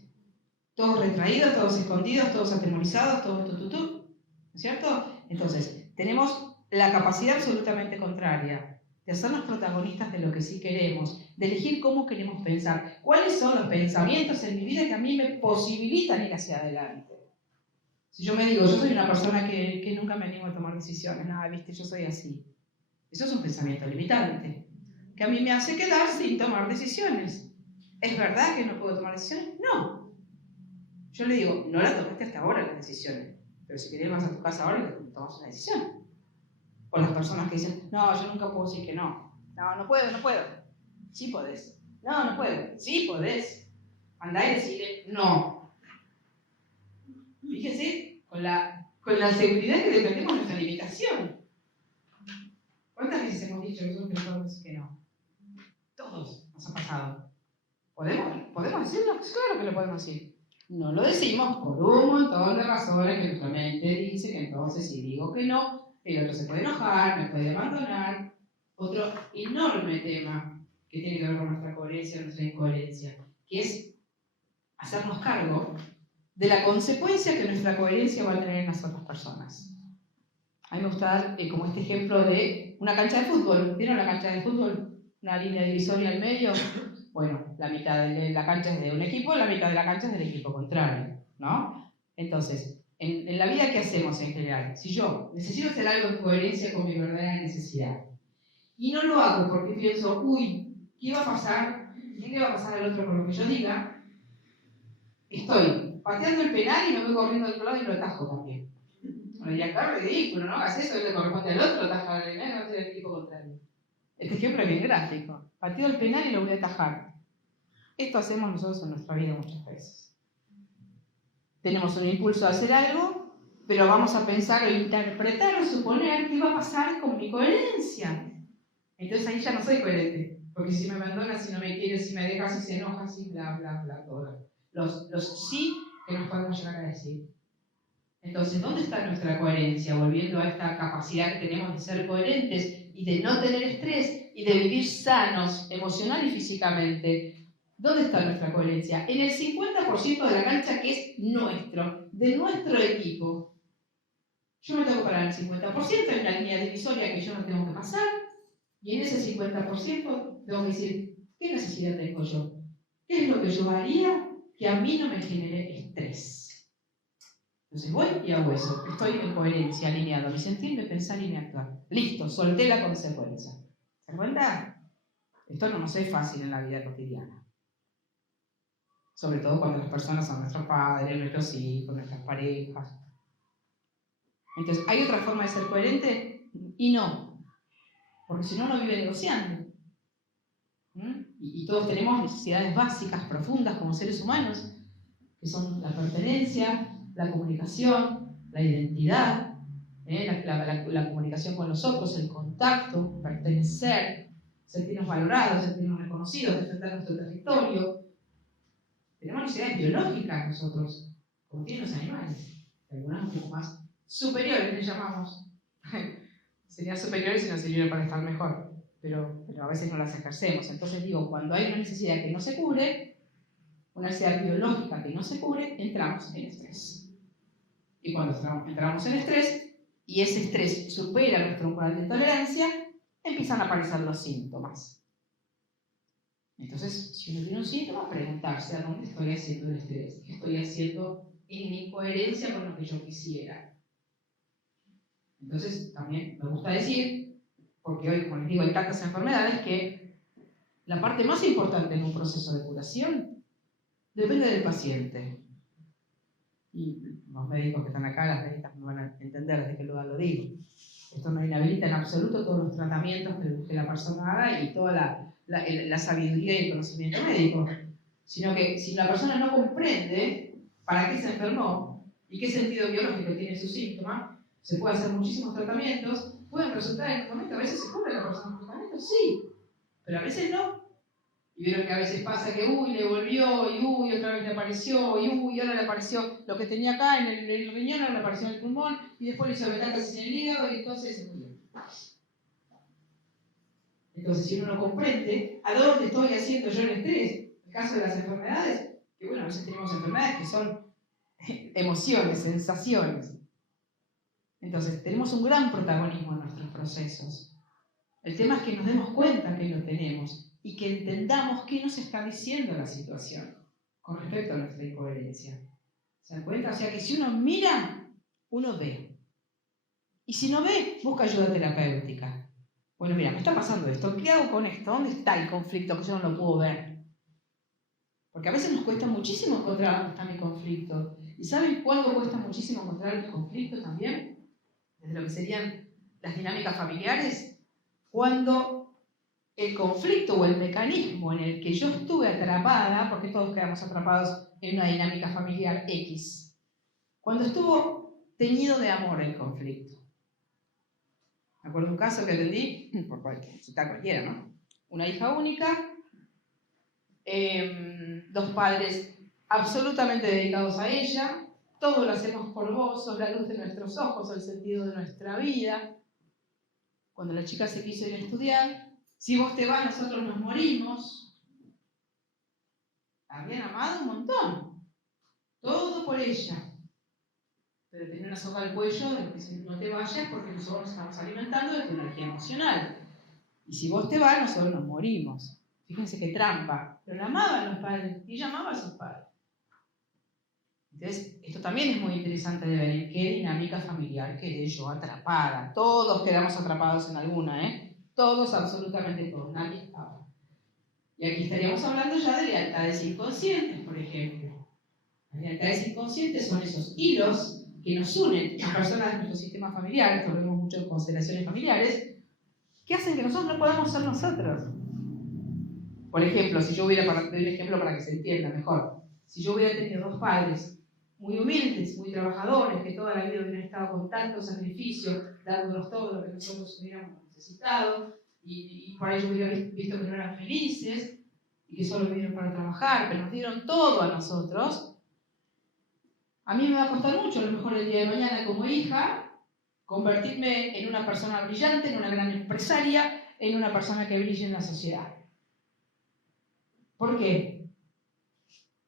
Todos retraídos, todos escondidos, todos atemorizados, todos ¿no es cierto? Entonces, tenemos la capacidad absolutamente contraria de hacernos protagonistas de lo que sí queremos, de elegir cómo queremos pensar, cuáles son los pensamientos en mi vida que a mí me posibilitan ir hacia adelante. Si yo me digo, yo soy una persona que nunca me animo a tomar decisiones, nada, viste, yo soy así. Eso es un pensamiento limitante, que a mí me hace quedar sin tomar decisiones. ¿Es verdad que no puedo tomar decisiones? No. Yo le digo, no la tomaste hasta ahora las decisiones, pero si querés vas a tu casa ahora y tomas una decisión. O las personas que dicen, no, yo nunca puedo decir que no. No, no puedo. Sí podés. No, no puedo. Sí podés. Andá y decirle no. Fíjense, con la seguridad que defendemos nuestra limitación. ¿Cuántas veces hemos dicho nosotros que no podemos decir que no? Todos nos ha pasado. ¿Podemos decirlo? Claro que lo podemos decir. No lo decimos por un montón de razones que nuestra mente dice que entonces si digo que no, el otro se puede enojar, me puede abandonar. Otro enorme tema que tiene que ver con nuestra coherencia, nuestra incoherencia, que es hacernos cargo de la consecuencia que nuestra coherencia va a tener en las otras personas. A mí me gusta dar como este ejemplo de una cancha de fútbol. ¿Vieron la cancha de fútbol? Una línea divisoria al medio. Bueno, la mitad de la cancha es de un equipo, la mitad de la cancha es del equipo contrario, ¿no? Entonces, en la vida, ¿qué hacemos en general? Si yo necesito hacer algo en coherencia con mi verdadera necesidad, y no lo hago porque pienso, uy, ¿qué va a pasar? ¿Qué le va a pasar al otro con lo que yo diga? Estoy pateando el penal y me voy corriendo al otro lado y lo atajo también. Bueno, y acá es ridículo, ¿no? Haces eso y le corresponde al otro, atajar el penal, no del equipo contrario. Este ejemplo es bien gráfico. Pateo el penal y lo voy a atajar. Esto hacemos nosotros en nuestra vida muchas veces. Tenemos un impulso a hacer algo, pero vamos a pensar o interpretar o suponer qué va a pasar con mi coherencia. Entonces ahí ya no soy coherente, porque si me abandona, si no me quiere, si me deja, si se enoja, si bla, bla, bla, todo. Los sí que nos podemos llegar a decir. Entonces, ¿dónde está nuestra coherencia? Volviendo a esta capacidad que tenemos de ser coherentes y de no tener estrés y de vivir sanos emocional y físicamente. ¿Dónde está nuestra coherencia? En el 50% de la cancha que es nuestro, de nuestro equipo. Yo me tengo que parar el 50%, en la línea divisoria que yo no tengo que pasar, y en ese 50% tengo que decir, ¿qué necesidad tengo yo? ¿Qué es lo que yo haría que a mí no me genere estrés? Entonces voy y hago eso. Estoy en coherencia, alineado. Mi sentir, mi pensar y mi actuar. Listo, solté la consecuencia. ¿Se dan cuenta? Esto no nos es fácil en la vida cotidiana. Sobre todo cuando las personas son nuestros padres, nuestros hijos, nuestras parejas. Entonces, ¿hay otra forma de ser coherente? Y no, porque si no, no vive negociando. Y todos tenemos necesidades básicas, profundas como seres humanos, que son la pertenencia, la comunicación, la identidad, la comunicación con los otros, el contacto, pertenecer, sentirnos valorados, sentirnos reconocidos, defender nuestro territorio. Tenemos necesidades biológicas nosotros, como tienen los animales, algunas un poco más superiores les llamamos. Serían superiores si nos sirvieran para estar mejor, pero a veces no las ejercemos. Entonces digo, cuando hay una necesidad que no se cubre, una necesidad biológica que no se cubre, entramos en estrés. Y cuando entramos en estrés, y ese estrés supera nuestro umbral de tolerancia, empiezan a aparecer los síntomas. Entonces, si uno tiene un síntoma, preguntarse a dónde estoy haciendo el estrés, qué estoy haciendo en incoherencia con lo que yo quisiera. Entonces, también me gusta decir, porque hoy, como les digo, hay tantas enfermedades, que la parte más importante en un proceso de curación depende del paciente. Y los médicos que están acá, las médicas me van a entender desde qué lugar lo digo. Esto no inhabilita en absoluto todos los tratamientos que la persona haga y toda la sabiduría y el conocimiento médico, sino que si la persona no comprende para qué se enfermó y qué sentido biológico tiene su síntoma, se puede hacer muchísimos tratamientos, pueden resultar en un momento, a veces se cura la persona con tratamientos, sí, pero a veces no. Y vieron que a veces pasa que le volvió, y otra vez le apareció, y ahora le apareció lo que tenía acá en el riñón, ahora le apareció en el pulmón, y después le hizo metástasis en el hígado, y entonces se murió. Entonces, si uno no comprende a dónde estoy haciendo yo el estrés, en el caso de las enfermedades, que bueno, a veces tenemos enfermedades que son emociones, sensaciones. Entonces, tenemos un gran protagonismo en nuestros procesos. El tema es que nos demos cuenta que lo tenemos y que entendamos qué nos está diciendo la situación con respecto a nuestra incoherencia. ¿Se dan cuenta? O sea que si uno mira, uno ve. Y si no ve, busca ayuda terapéutica. Bueno, mira, me está pasando esto, ¿qué hago con esto? ¿Dónde está el conflicto que yo no lo puedo ver? Porque a veces nos cuesta muchísimo encontrar dónde está mi conflicto. ¿Y saben cuándo cuesta muchísimo encontrar el conflicto también? Desde lo que serían las dinámicas familiares. Cuando el conflicto o el mecanismo en el que yo estuve atrapada, porque todos quedamos atrapados en una dinámica familiar X, cuando estuvo teñido de amor el conflicto. Me acuerdo de un caso que atendí, por citar cualquiera, ¿no? Una hija única, dos padres absolutamente dedicados a ella, todo lo hacemos por vos, sos la luz de nuestros ojos, el sentido de nuestra vida. Cuando la chica se quiso ir a estudiar, si vos te vas, nosotros nos morimos. La habían amado un montón, todo por ella. Pero tenía una soga al cuello de que si no te vayas porque nosotros nos estamos alimentando de tu energía emocional. Y si vos te vas, nosotros nos morimos. Fíjense qué trampa. Pero la amaban los padres y ella amaba a sus padres. Entonces, esto también es muy interesante de ver en qué dinámica familiar quedé yo atrapada. Todos quedamos atrapados en alguna, ¿eh? Todos, absolutamente todos. Nadie estaba. Y aquí estaríamos hablando ya de lealtades inconscientes, por ejemplo. Las lealtades inconscientes son esos hilos que nos unen a personas de nuestro sistema familiar, esto lo vemos mucho en constelaciones familiares, que hacen que nosotros no podamos ser nosotros. Por ejemplo, si yo hubiera, para dar un ejemplo para que se entienda mejor, si yo hubiera tenido dos padres muy humildes, muy trabajadores, que toda la vida hubieran estado con tanto sacrificio, dándonos todo lo que nosotros hubiéramos necesitado, y por ello hubiera visto que no eran felices, y que solo vinieron para trabajar, pero nos dieron todo a nosotros, a mí me va a costar mucho, a lo mejor el día de mañana como hija, convertirme en una persona brillante, en una gran empresaria, en una persona que brille en la sociedad. ¿Por qué?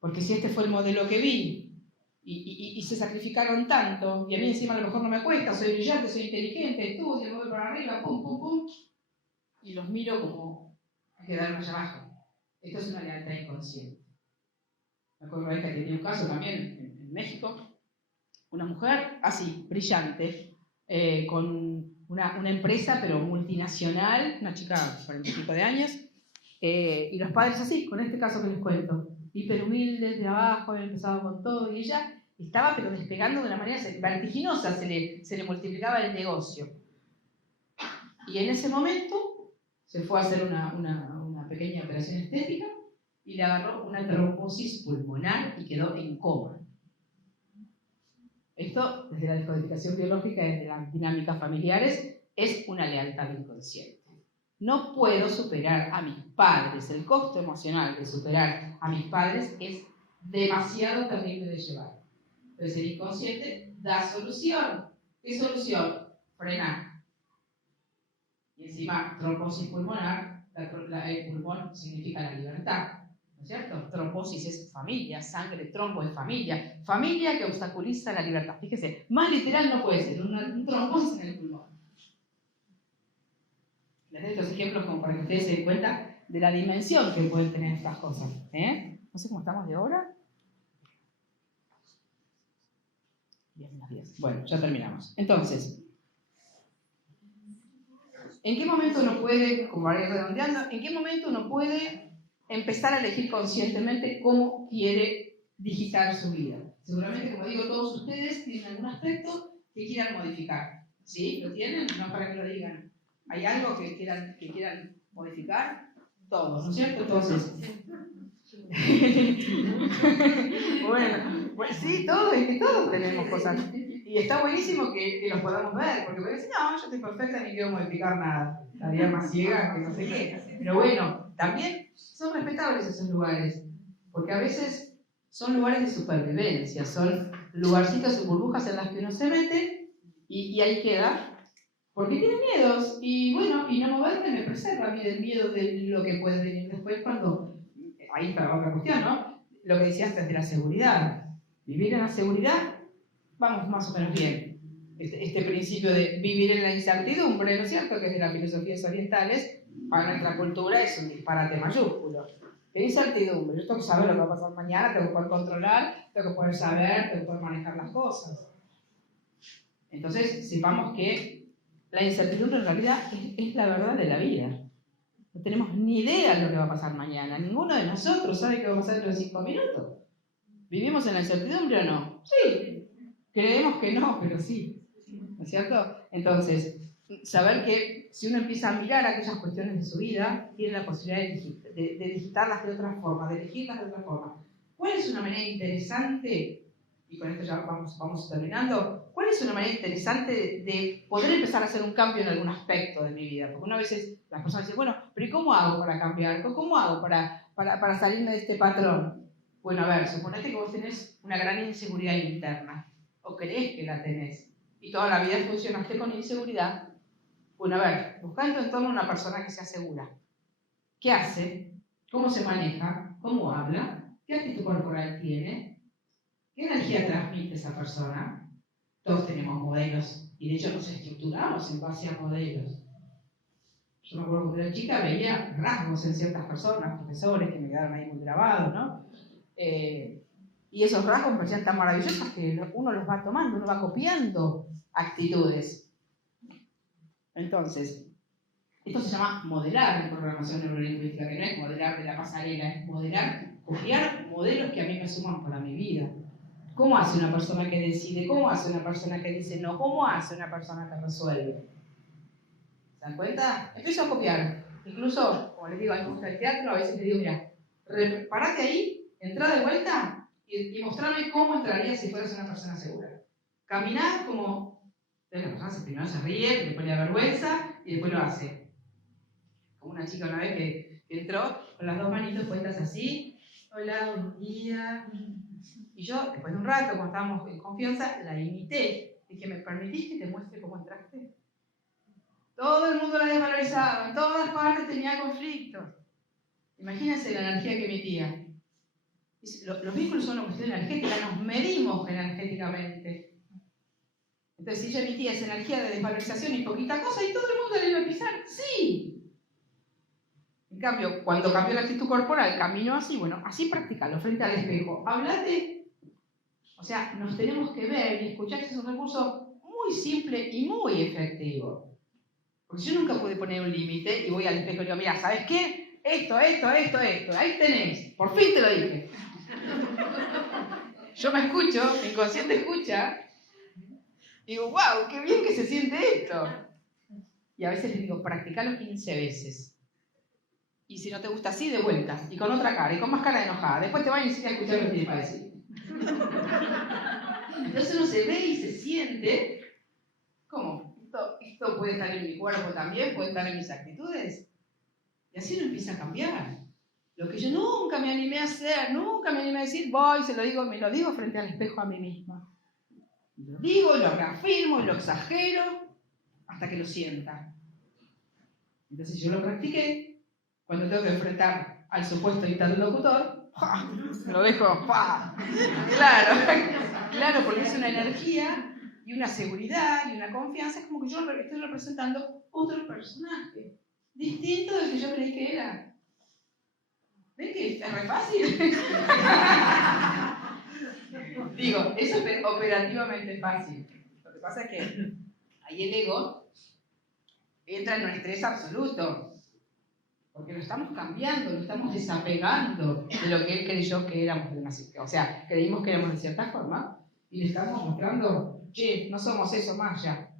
Porque si este fue el modelo que vi, y se sacrificaron tanto, y a mí encima a lo mejor no me cuesta, soy brillante, soy inteligente, estudio, me voy para arriba, pum, pum, pum, y los miro como a quedarme allá abajo. Esto es una lealtad inconsciente. Me acuerdo que tenía un caso también en México, una mujer así, brillante, con una empresa pero multinacional, una chica de 40 y pico de años, y los padres así, con este caso que les cuento, hiper humildes, de abajo, habían empezado con todo, y ella estaba pero despegando de una manera vertiginosa, se le multiplicaba el negocio. Y en ese momento se fue a hacer una pequeña operación estética y le agarró una trombosis pulmonar y quedó en coma. Esto, desde la descodificación biológica, desde las dinámicas familiares, es una lealtad inconsciente. No puedo superar a mis padres. El costo emocional de superar a mis padres es demasiado terrible de llevar. Entonces el inconsciente da solución. ¿Qué solución? Frenar. Y encima, trombosis pulmonar, el pulmón significa la libertad. ¿No es cierto? Trombosis es familia, sangre, trombo es familia. Familia que obstaculiza la libertad. Fíjese, más literal no puede ser, un trombosis en el pulmón. Les doy estos ejemplos como para que ustedes se den cuenta de la dimensión que pueden tener estas cosas. No sé cómo estamos de hora. 10:10. Bueno, ya terminamos. Entonces, ¿en qué momento uno puede, como haré redondeando, en qué momento uno puede empezar a elegir conscientemente cómo quiere digitar su vida? Seguramente, como digo, todos ustedes tienen algún aspecto que quieran modificar. ¿Sí? ¿Lo tienen? No para que lo digan. ¿Hay algo que quieran modificar? Todos, ¿no es cierto? Entonces. Bueno, pues sí, todos tenemos cosas. Y está buenísimo que los podamos ver, porque pueden decir, no, yo estoy perfecta ni quiero modificar nada. Estaría más ciega que no sé qué. Pero bueno, también son respetables esos lugares, porque a veces son lugares de supervivencia, son lugarcitos, burbujas en las que uno se mete y ahí queda. Porque tiene miedos, y bueno, y no moverme me preserva a mí del miedo de lo que puede venir después cuando... Ahí está otra cuestión, ¿no? Lo que decía antes de la seguridad. Vivir en la seguridad, vamos más o menos bien. Este principio de vivir en la incertidumbre, ¿no es cierto? Que es de las filosofías orientales, para nuestra cultura es un disparate mayúsculo. La incertidumbre, yo tengo que saber lo que va a pasar mañana, tengo que poder controlar, tengo que poder saber, tengo que poder manejar las cosas. Entonces, sepamos que la incertidumbre en realidad es la verdad de la vida. No tenemos ni idea de lo que va a pasar mañana. Ninguno de nosotros sabe qué va a pasar dentro de 5 minutos. ¿Vivimos en la incertidumbre o no? Sí. Creemos que no, pero sí. ¿No es cierto? Entonces, saber que si uno empieza a mirar aquellas cuestiones de su vida, tiene la posibilidad de digitarlas de otra forma, de elegirlas de otra forma. ¿Cuál es una manera interesante? Y con esto ya vamos terminando. ¿Cuál es una manera interesante de poder empezar a hacer un cambio en algún aspecto de mi vida? Porque una vez las personas dicen, bueno, pero ¿y cómo hago para cambiar? ¿Cómo hago para salirme de este patrón? Bueno, a ver, suponete que vos tenés una gran inseguridad interna, o creés que la tenés, y toda la vida funcionaste con inseguridad. Bueno, a ver, buscando en torno a una persona que sea segura. ¿Qué hace? ¿Cómo se maneja? ¿Cómo habla? ¿Qué actitud corporal tiene? ¿Qué energía transmite esa persona? Todos tenemos modelos y de hecho nos estructuramos en base a modelos. Yo me acuerdo cuando era chica veía rasgos en ciertas personas, profesores que me quedaron ahí muy grabados, ¿no? Y esos rasgos me parecían tan maravillosos que uno los va tomando, uno va copiando actitudes. Entonces, esto se llama modelar en programación neurolingüística, que no es modelar de la pasarela, es modelar, copiar modelos que a mí me suman para mi vida. ¿Cómo hace una persona que decide? ¿Cómo hace una persona que dice no? ¿Cómo hace una persona que resuelve? ¿Se dan cuenta? Empiezo a copiar. Incluso, como les digo, a mí me gusta el teatro, a veces les digo, mira, parate ahí, entra de vuelta y mostrame cómo entrarías si fueras una persona segura. Caminar como... Entonces la persona primero se ríe, después le da vergüenza y después lo hace. Como una chica una vez que entró con las 2 manitos puestas así. Hola, buen día. Y yo, después de un rato, cuando estábamos en confianza, la imité. Dije, ¿me permitís que te muestre cómo entraste? Todo el mundo la desvalorizaba, en todas partes tenía conflictos. Imagínense la energía que emitía. Los vínculos son una cuestión energética, nos medimos energéticamente. Entonces, si ella emitía esa energía de desvalorización y poquita cosa, y todo el mundo le iba a pisar, ¡sí! En cambio, cuando cambió la actitud corporal, caminó así, bueno, así practicalo, frente al espejo. Hablate, o sea, nos tenemos que ver y escuchar, que es un recurso muy simple y muy efectivo. Porque yo nunca pude poner un límite y voy al espejo y digo, mira, ¿sabes qué? Esto, ahí tenés, por fin te lo dije. Yo me escucho, mi inconsciente escucha, y digo, wow, qué bien que se siente esto. Y a veces les digo, practicalo 15 veces. Y si no te gusta así, de vuelta, y con otra cara, y con más cara de enojada. Después te van y decís a escuchar lo que tiene para decir. Entonces uno se ve y se siente, ¿cómo? Esto puede estar en mi cuerpo también, puede estar en mis actitudes. Y así uno empieza a cambiar. Lo que yo nunca me animé a hacer, nunca me animé a decir, voy, me lo digo frente al espejo a mí misma. Lo digo, lo reafirmo, lo exagero, hasta que lo sienta. Entonces yo lo practiqué. Cuando tengo que enfrentar al supuesto interlocutor, ¡ja! Lo dejo, ¡pa! Claro, porque es una energía y una seguridad y una confianza. Es como que yo estoy representando otro personaje, distinto del que yo creí que era. ¿Ven que es re fácil? Digo, eso es operativamente fácil. Lo que pasa es que ahí el ego entra en un estrés absoluto. Porque lo estamos cambiando, lo estamos desapegando de lo que él creyó que éramos de una cierta. O sea, creímos que éramos de cierta forma y le estamos mostrando, che, no somos eso más ya.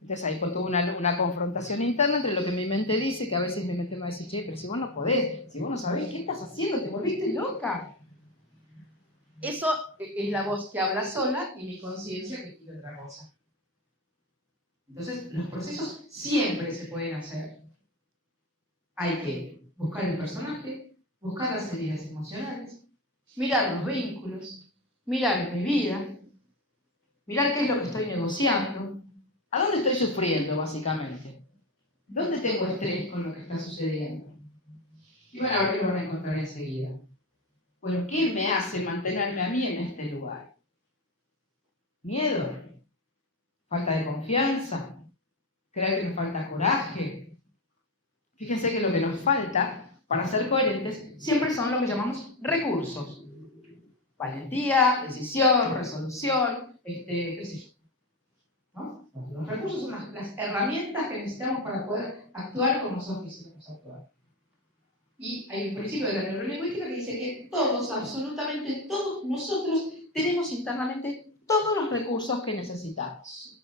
Entonces ahí fue toda una confrontación interna entre lo que mi mente dice, que a veces mi mente me va a decir, che, pero si vos no podés, si vos no sabés, ¿qué estás haciendo? ¿Te volviste loca? Eso es la voz que habla sola y mi conciencia que quiere otra cosa. Entonces, los procesos siempre se pueden hacer. Hay que buscar el personaje, buscar las heridas emocionales, mirar los vínculos, mirar mi vida, mirar qué es lo que estoy negociando, a dónde estoy sufriendo básicamente, dónde tengo estrés con lo que está sucediendo. Y van a ver que lo van a encontrar enseguida. Bueno, ¿qué me hace mantenerme a mí en este lugar? ¿Miedo? ¿Falta de confianza? ¿Creer que me falta coraje? Fíjense que lo que nos falta para ser coherentes siempre son lo que llamamos recursos. Valentía, decisión, resolución, qué sé yo. ¿No? Los recursos son las herramientas que necesitamos para poder actuar como nosotros quisiéramos actuar. Y hay un principio de la neurolingüística que dice que todos, absolutamente todos nosotros, tenemos internamente todos los recursos que necesitamos.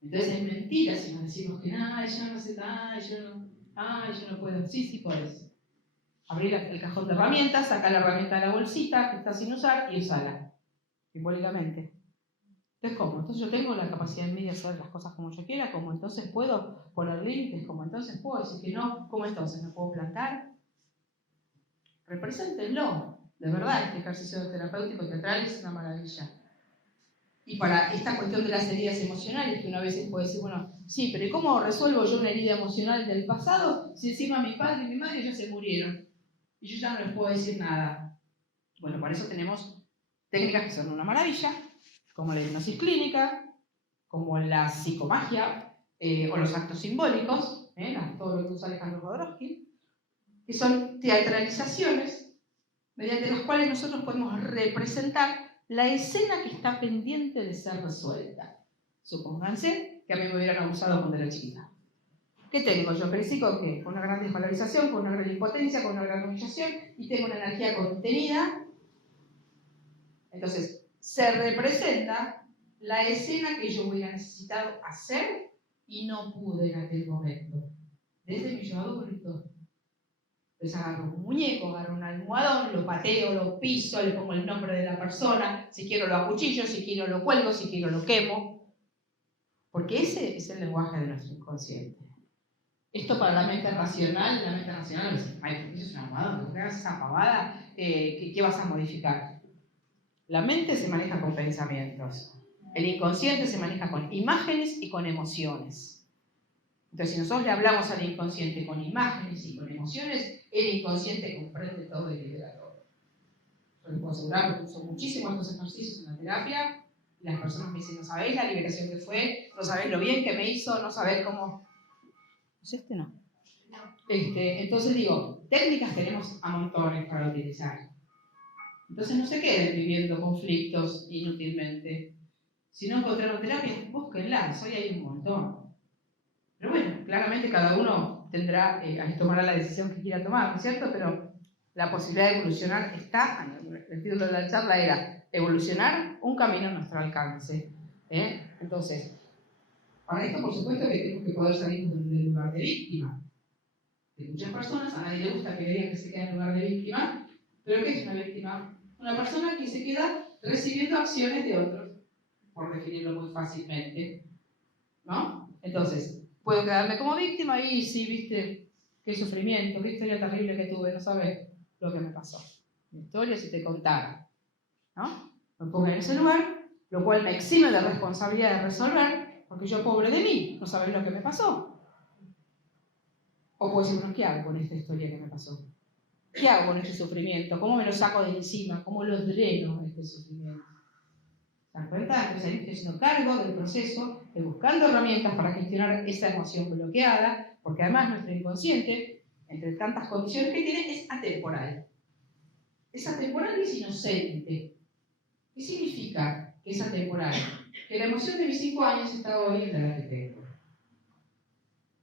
Entonces es mentira si nos decimos que yo no sé nada, yo no puedo. Sí puedes. Abrir el cajón de herramientas, sacar la herramienta de la bolsita que está sin usar y usarla, simbólicamente. Entonces, ¿cómo? Entonces yo tengo la capacidad en mí de hacer las cosas como yo quiera, como entonces puedo poner límites, como entonces puedo decir que no, como entonces me puedo plantar. Represéntenlo. De verdad, este ejercicio terapéutico teatral es una maravilla. Y para esta cuestión de las heridas emocionales, que una vez puede decir, bueno, sí, pero ¿y cómo resuelvo yo una herida emocional del pasado si encima mi padre y mi madre ya se murieron? Y yo ya no les puedo decir nada. Bueno, para eso tenemos técnicas que son una maravilla, como la hipnosis clínica, como la psicomagia, o los actos simbólicos, todo lo que usa Alejandro Jodorowsky, que son teatralizaciones mediante las cuales nosotros podemos representar la escena que está pendiente de ser resuelta. Supónganse que a mí me hubieran abusado cuando era chiquita. ¿Qué tengo? Yo crecí con ¿qué? Con una gran desvalorización, con una gran impotencia, con una gran humillación y tengo una energía contenida. Entonces, se representa la escena que yo hubiera necesitado hacer y no pude en aquel momento. Desde mi yo adulto. Entonces agarro un muñeco, agarro un almohadón, lo pateo, lo piso, le pongo el nombre de la persona, si quiero lo acuchillo, si quiero lo cuelgo, si quiero lo quemo. Porque ese es el lenguaje de nuestro inconsciente. Esto para la mente racional dice, ay, eso es un almohadón, ¿por qué hagas esa pavada? ¿Qué vas a modificar? La mente se maneja con pensamientos. El inconsciente se maneja con imágenes y con emociones. Entonces, si nosotros le hablamos al inconsciente con imágenes y con emociones, el inconsciente comprende todo y libera todo. Yo les puedo asegurar que uso muchísimo estos ejercicios en la terapia y las personas me dicen, no sabéis la liberación que fue, no sabéis lo bien que me hizo, no sabéis cómo... ¿Es no? Entonces digo, técnicas tenemos a montones para utilizar. Entonces no se queden viviendo conflictos inútilmente. Si no encontraron terapia, búsquenlas, hoy hay un montón. Pero bueno, claramente cada uno tomará la decisión que quiera tomar, ¿no es cierto? Pero la posibilidad de evolucionar está, el título de la charla era evolucionar un camino a nuestro alcance. Entonces, para esto, por supuesto, que tenemos que poder salir del lugar de víctima. De muchas personas, a nadie le gusta que vean que se queda en lugar de víctima, pero ¿qué es una víctima? Una persona que se queda recibiendo acciones de otros, por definirlo muy fácilmente, ¿no? Entonces, puedo quedarme como víctima y sí, viste, qué sufrimiento, qué historia terrible que tuve, no sabes lo que me pasó. Mi historia si te contara, ¿no? Me pongo en ese lugar, lo cual me exime de responsabilidad de resolver, porque yo, pobre de mí, no sabes lo que me pasó. O puedo decir, bueno, ¿qué hago con esta historia que me pasó? ¿Qué hago con este sufrimiento? ¿Cómo me lo saco de encima? ¿Cómo lo dreno este sufrimiento? ¿Se dan cuenta? Entonces ahí estoy haciendo cargo del proceso, de buscando herramientas para gestionar esa emoción bloqueada, porque además nuestro inconsciente, entre tantas condiciones que tiene, es atemporal. Es atemporal y es inocente. ¿Qué significa que es atemporal? Que la emoción de mis 5 años está hoy en la que tengo.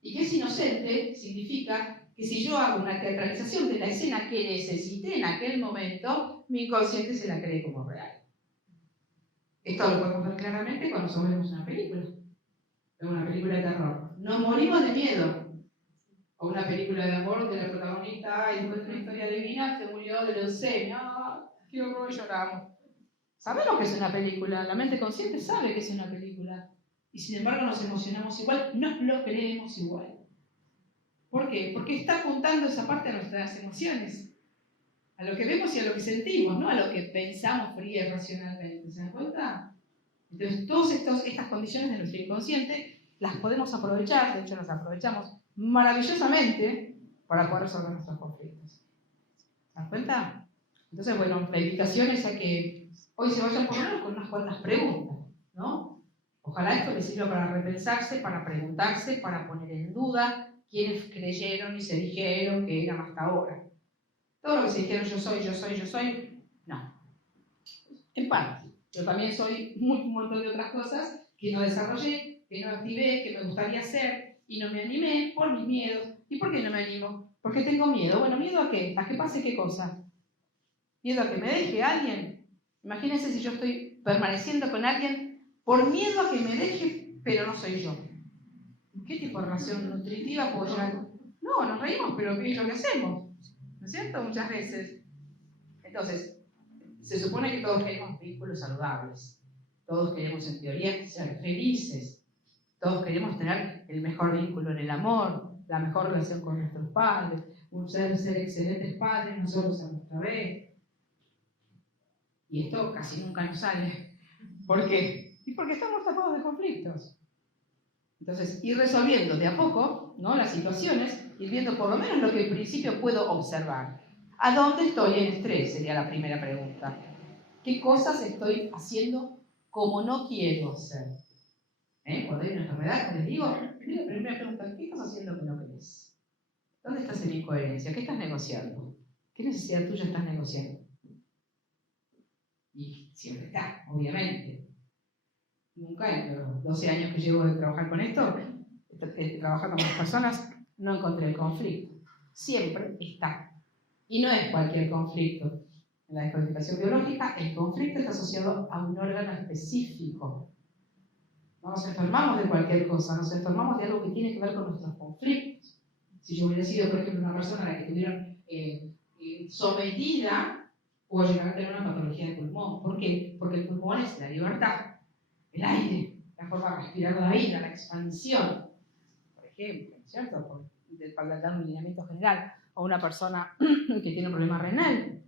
Y que es inocente significa que si yo hago una teatralización de la escena que necesité en aquel momento, mi inconsciente se la cree como real. Esto lo podemos ver claramente cuando vemos una película de terror. Nos morimos de miedo. O una película de amor de la protagonista, y después de una historia divina, se murió de leucemia. ¡Qué horror! Lloramos. Sabemos que es una película, la mente consciente sabe que es una película. Y sin embargo nos emocionamos igual, nos lo creemos igual. ¿Por qué? Porque está apuntando esa parte a nuestras emociones, a lo que vemos y a lo que sentimos, no a lo que pensamos fría y racionalmente. ¿Se dan cuenta? Entonces, todas estas condiciones de nuestro inconsciente las podemos aprovechar, de hecho las aprovechamos maravillosamente para poder resolver nuestros conflictos. ¿Se dan cuenta? Entonces, bueno, la invitación es a que hoy se vayan por lo menos con unas cuantas preguntas, ¿no? Ojalá esto les sirva para repensarse, para preguntarse, para poner en duda quiénes creyeron y se dijeron que eran hasta ahora. Todo lo que se dijeron yo soy, no. En parte. Yo también soy un montón de otras cosas que no desarrollé, que no activé, que me gustaría hacer y no me animé por mis miedos. ¿Y por qué no me animo? Porque tengo miedo. Bueno, ¿miedo a qué? ¿A que pase qué cosa? ¿Miedo a que me deje alguien? Imagínense si yo estoy permaneciendo con alguien por miedo a que me deje, pero no soy yo. ¿Qué tipo de relación nutritiva puedo llegar? No, nos reímos, pero ¿qué es lo que hacemos? ¿No es cierto? Muchas veces. Entonces, se supone que todos queremos vínculos saludables. Todos queremos, en teoría, ser felices. Todos queremos tener el mejor vínculo en el amor, la mejor relación con nuestros padres, ser excelentes padres nosotros a nuestra vez. Y esto casi nunca nos sale. ¿Por qué? Y porque estamos tapados de conflictos. Entonces, ir resolviendo de a poco, ¿no?, las situaciones, ir viendo por lo menos lo que en principio puedo observar. ¿A dónde estoy en estrés? Sería la primera pregunta. ¿Qué cosas estoy haciendo como no quiero hacer? Cuando hay una enfermedad, como les digo, la primera pregunta, ¿qué estás haciendo que no querés? ¿Dónde estás en incoherencia? ¿Qué estás negociando? ¿Qué necesidad tuya estás negociando? Y siempre está, obviamente. Nunca en los 12 años que llevo de trabajar con esto, trabajando con las personas, no encontré el conflicto. Siempre está. Y no es cualquier conflicto. En la descodificación biológica, el conflicto está asociado a un órgano específico. No nos enfermamos de cualquier cosa, nos enfermamos de algo que tiene que ver con nuestros conflictos. Si yo hubiera sido, por ejemplo, una persona a la que tuvieron sometida, puedo llegar a tener una patología de pulmón. ¿Por qué? Porque el pulmón es la libertad, el aire, la forma de respirar la vida, la expansión, por ejemplo, ¿cierto? Para dar un lineamiento general. O una persona que tiene un problema renal.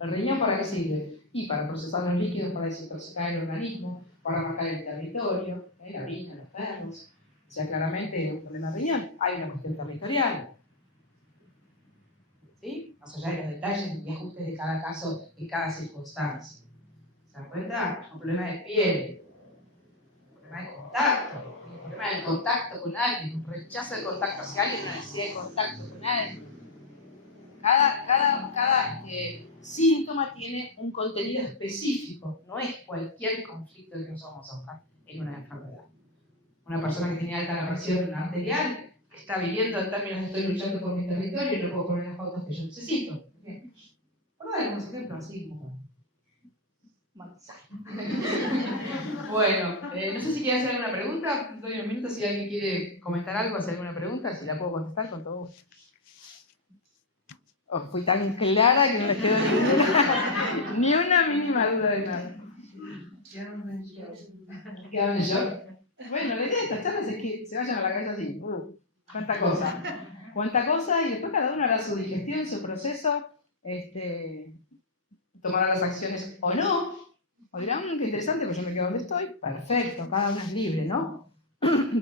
¿El riñón para qué sirve? Y para procesar los líquidos, para desintoxicar el organismo, para marcar el territorio, la orina, los perros. O sea, claramente un problema de riñón. Hay una cuestión territorial. ¿Sí? Más allá de los detalles y ajustes de cada caso, en cada circunstancia. ¿Se dan cuenta? Un problema de piel. Un problema de contacto. Un problema del contacto con alguien. Un rechazo de contacto hacia alguien, una necesidad de contacto con alguien. Cada síntoma tiene un contenido específico, no es cualquier conflicto que nos vamos a buscar en una enfermedad. Una persona que tiene alta la presión arterial está viviendo en términos de estoy luchando por mi territorio y no puedo poner las pautas que yo necesito, por Vamos a dar unos ejemplos así como manzana. Bueno, no sé si quiere hacer alguna pregunta. Doy un minuto si alguien quiere comentar algo, hacer alguna pregunta, si la puedo contestar con todo gusto. Oh, fui tan clara que no les quedó ni una mínima duda de nada. ¿Quedaron en shock? Bueno, la idea de estas charlas es que se vayan a la cabeza así. Cuánta cosa. Cuánta cosa, y después cada uno hará su digestión, su proceso, tomará las acciones o no. O dirán, qué interesante, pues yo me quedo donde estoy. Perfecto, cada uno es libre, ¿no?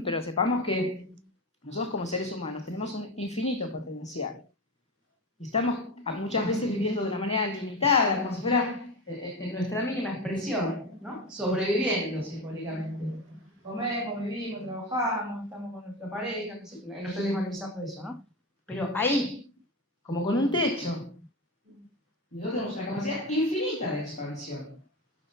Pero sepamos que nosotros como seres humanos tenemos un infinito potencial. Y estamos muchas veces viviendo de una manera limitada, como si fuera en nuestra mínima expresión, ¿no? Sobreviviendo simbólicamente. Comemos, vivimos, trabajamos, estamos con nuestra pareja, no estoy desvalorizando eso, ¿no? Pero ahí, como con un techo, nosotros tenemos una capacidad infinita de expansión.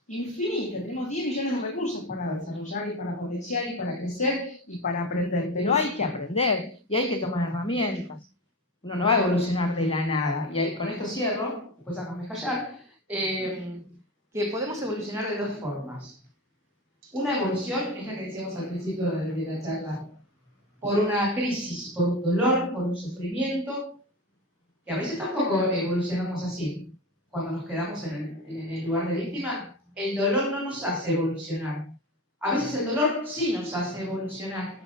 Infinita, tenemos 10 millones de recursos para desarrollar y para potenciar y para crecer y para aprender. Pero hay que aprender y hay que tomar herramientas. Uno no va a evolucionar de la nada. Y ahí, con esto cierro, después déjame callar, que podemos evolucionar de dos formas. Una evolución es la que decíamos al principio de la charla, por una crisis, por un dolor, por un sufrimiento, que a veces tampoco evolucionamos así. Cuando nos quedamos en el lugar de víctima, el dolor no nos hace evolucionar. A veces el dolor sí nos hace evolucionar.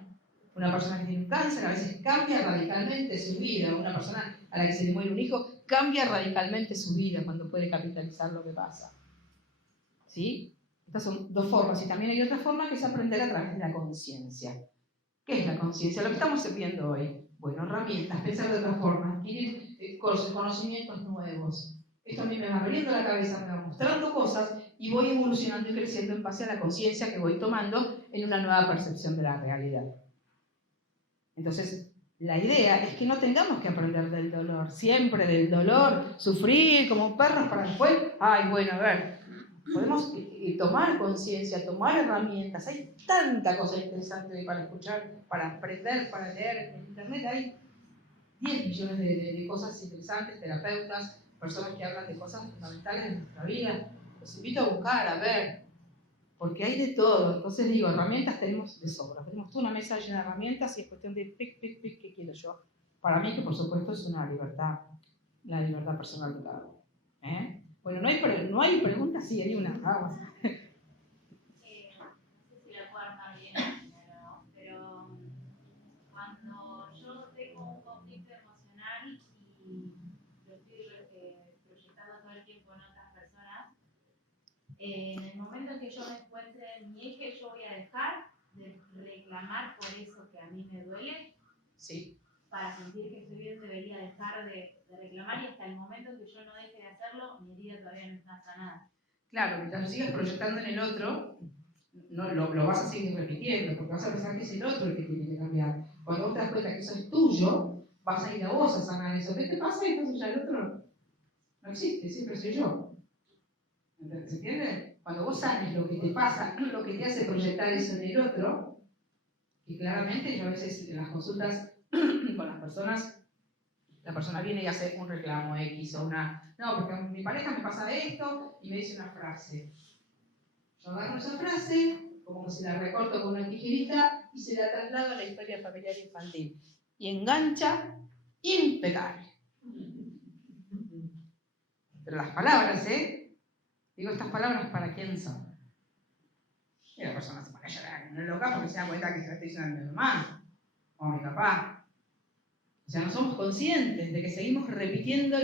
Una persona que tiene un cáncer a veces cambia radicalmente su vida. Una persona a la que se le muere un hijo cambia radicalmente su vida cuando puede capitalizar lo que pasa. ¿Sí? Estas son dos formas. Y también hay otra forma que es aprender a través de la conciencia. ¿Qué es la conciencia? Lo que estamos viendo hoy. Bueno, herramientas, pensar de otra forma, adquirir conocimientos nuevos. Esto a mí me va abriendo la cabeza, me va mostrando cosas y voy evolucionando y creciendo en base a la conciencia que voy tomando en una nueva percepción de la realidad. Entonces, la idea es que no tengamos que aprender del dolor, siempre del dolor, sufrir como perros para después, ay, bueno, a ver, podemos tomar conciencia, tomar herramientas, hay tanta cosa interesante para escuchar, para aprender, para leer, en internet hay 10 millones de cosas interesantes, terapeutas, personas que hablan de cosas fundamentales de nuestra vida, los invito a buscar, a ver, porque hay de todo. Entonces digo, herramientas tenemos de sobra. Tenemos toda una mesa llena de herramientas y es cuestión de pic, ¿qué quiero yo? Para mí, que por supuesto es una libertad, la libertad personal de cada uno. Bueno, no hay preguntas, sí, hay una. Vamos. No sé si la puedo armar bien, pero cuando yo tengo un conflicto emocional y lo estoy proyectando todo el tiempo en otras personas, en el momento en que yo me encuentre en mi eje, yo voy a dejar de reclamar por eso que a mí me duele. Sí. Para sentir que estoy bien, debería dejar de reclamar, y hasta el momento en que yo no deje de hacerlo, mi herida todavía no está sanada. Claro, mientras lo sigas proyectando en el otro, no, lo vas a seguir repitiendo, porque vas a pensar que es el otro el que tiene que cambiar. Cuando vos te das cuenta que eso es tuyo, vas a ir a vos a sanar eso. ¿Qué te pasa? Entonces ya el otro no existe, siempre soy yo. ¿Se entiende? Cuando vos sanes lo que te pasa, lo que te hace proyectar eso en el otro, y claramente yo a veces en las consultas con las personas, la persona viene y hace un reclamo X o una... No, porque a mi pareja me pasa esto y me dice una frase. Yo agarro esa frase, como si la recorto con una tijerita y se la traslado a la historia familiar infantil. Y engancha impecable. Pero las palabras, digo, estas palabras, ¿para quién son? Y la persona se pone a llorar, no es loca porque se da cuenta que se la está diciendo a mi mamá o a mi papá. O sea, no somos conscientes de que seguimos repitiendo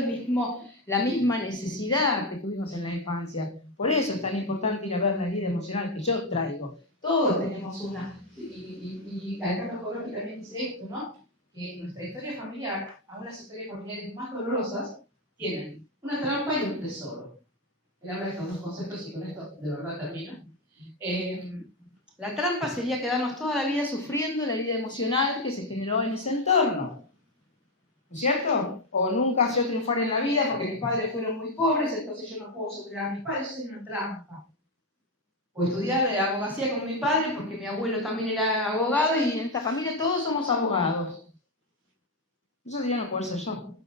la misma necesidad que tuvimos en la infancia. Por eso es tan importante ir a ver la herida emocional que yo traigo. Todos tenemos una. Y la etapa psicológica también dice esto, ¿no? Que nuestra historia familiar, aún las historias familiares más dolorosas, tienen una trampa y un tesoro. Él habla de estos dos conceptos y con esto de verdad termino. La trampa sería quedarnos toda la vida sufriendo la herida emocional que se generó en ese entorno. ¿No es cierto? O nunca yo triunfar en la vida porque mis padres fueron muy pobres, entonces yo no puedo superar a mis padres, eso es una trampa. O estudiar abogacía con mi padre porque mi abuelo también era abogado y en esta familia todos somos abogados. Eso sería no poder ser yo.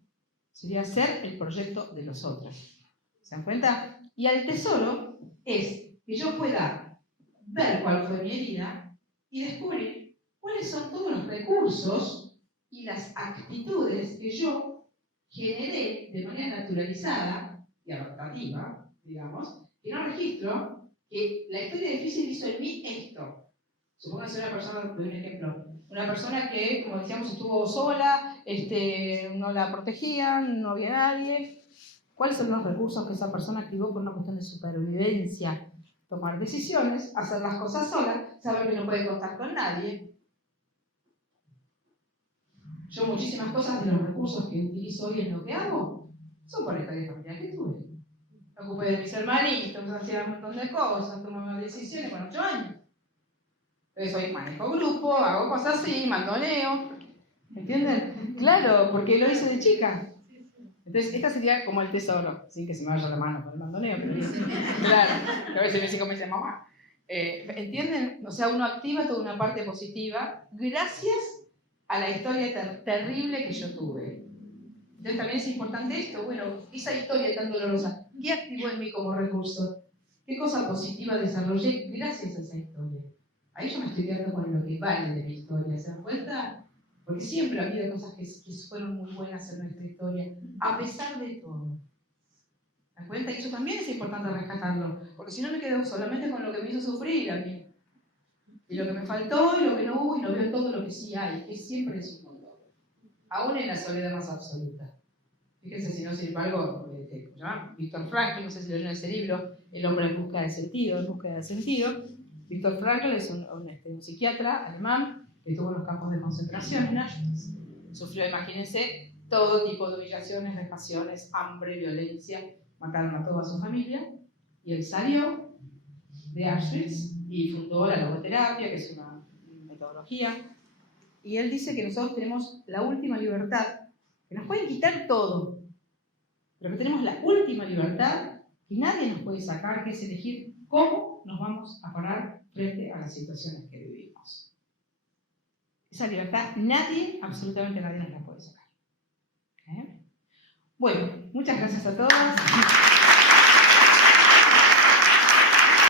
Sería ser el proyecto de los otros. ¿Se dan cuenta? Y al tesoro es que yo pueda ver cuál fue mi herida y descubrir cuáles son todos los recursos y las actitudes que yo generé de manera naturalizada y adaptativa, digamos, que no registro, que la historia difícil hizo en mí esto. Supóngase una persona, doy un ejemplo, una persona que, como decíamos, estuvo sola, no la protegían, no había nadie. ¿Cuáles son los recursos que esa persona activó por una cuestión de supervivencia? Tomar decisiones, hacer las cosas sola, saber que no puede contar con nadie. Yo muchísimas cosas de los recursos que utilizo hoy en lo que hago son por la historia familiar que tuve. Me ocupé de mis hermanitos, hacía un montón de cosas, tomaba decisiones con 8 años. Entonces hoy manejo grupo, hago cosas así, mandoneo. ¿Entienden? Claro, porque lo hice de chica. Entonces, esta sería como el tesoro, sin que se me vaya la mano con el mandoneo, pero claro, a veces mis hijos me dicen mamá. ¿Entienden? O sea, uno activa toda una parte positiva gracias a la historia terrible que yo tuve. Entonces, también es importante esto. Bueno, esa historia tan dolorosa, ¿qué activó en mí como recurso? ¿Qué cosa positiva desarrollé gracias a esa historia? Ahí yo me estoy quedando con lo que vale de mi historia, ¿se dan cuenta? Porque siempre ha habido cosas que fueron muy buenas en nuestra historia, a pesar de todo. ¿Se dan cuenta? Y eso también es importante rescatarlo, porque si no me quedo solamente con lo que me hizo sufrir a mí. Y lo que me faltó, y lo que no hubo, y no veo todo lo que sí hay, que siempre es un montón. Aún en la soledad más absoluta. Fíjense si no sirve algo, Víctor Frankl, no sé si leyeron ese libro, El hombre en busca de sentido, en búsqueda de sentido. Víctor Frankl es un psiquiatra alemán que estuvo en los campos de concentración en Auschwitz. Sufrió, imagínense, todo tipo de humillaciones, vejaciones, hambre, violencia. Mataron a toda su familia. Y él salió de Auschwitz y fundó la logoterapia, que es una metodología. Y él dice que nosotros tenemos la última libertad, que nos pueden quitar todo, pero que tenemos la última libertad que nadie nos puede sacar, que es elegir cómo nos vamos a parar frente a las situaciones que vivimos. Esa libertad nadie, absolutamente nadie nos la puede sacar. Bueno, muchas gracias a todos.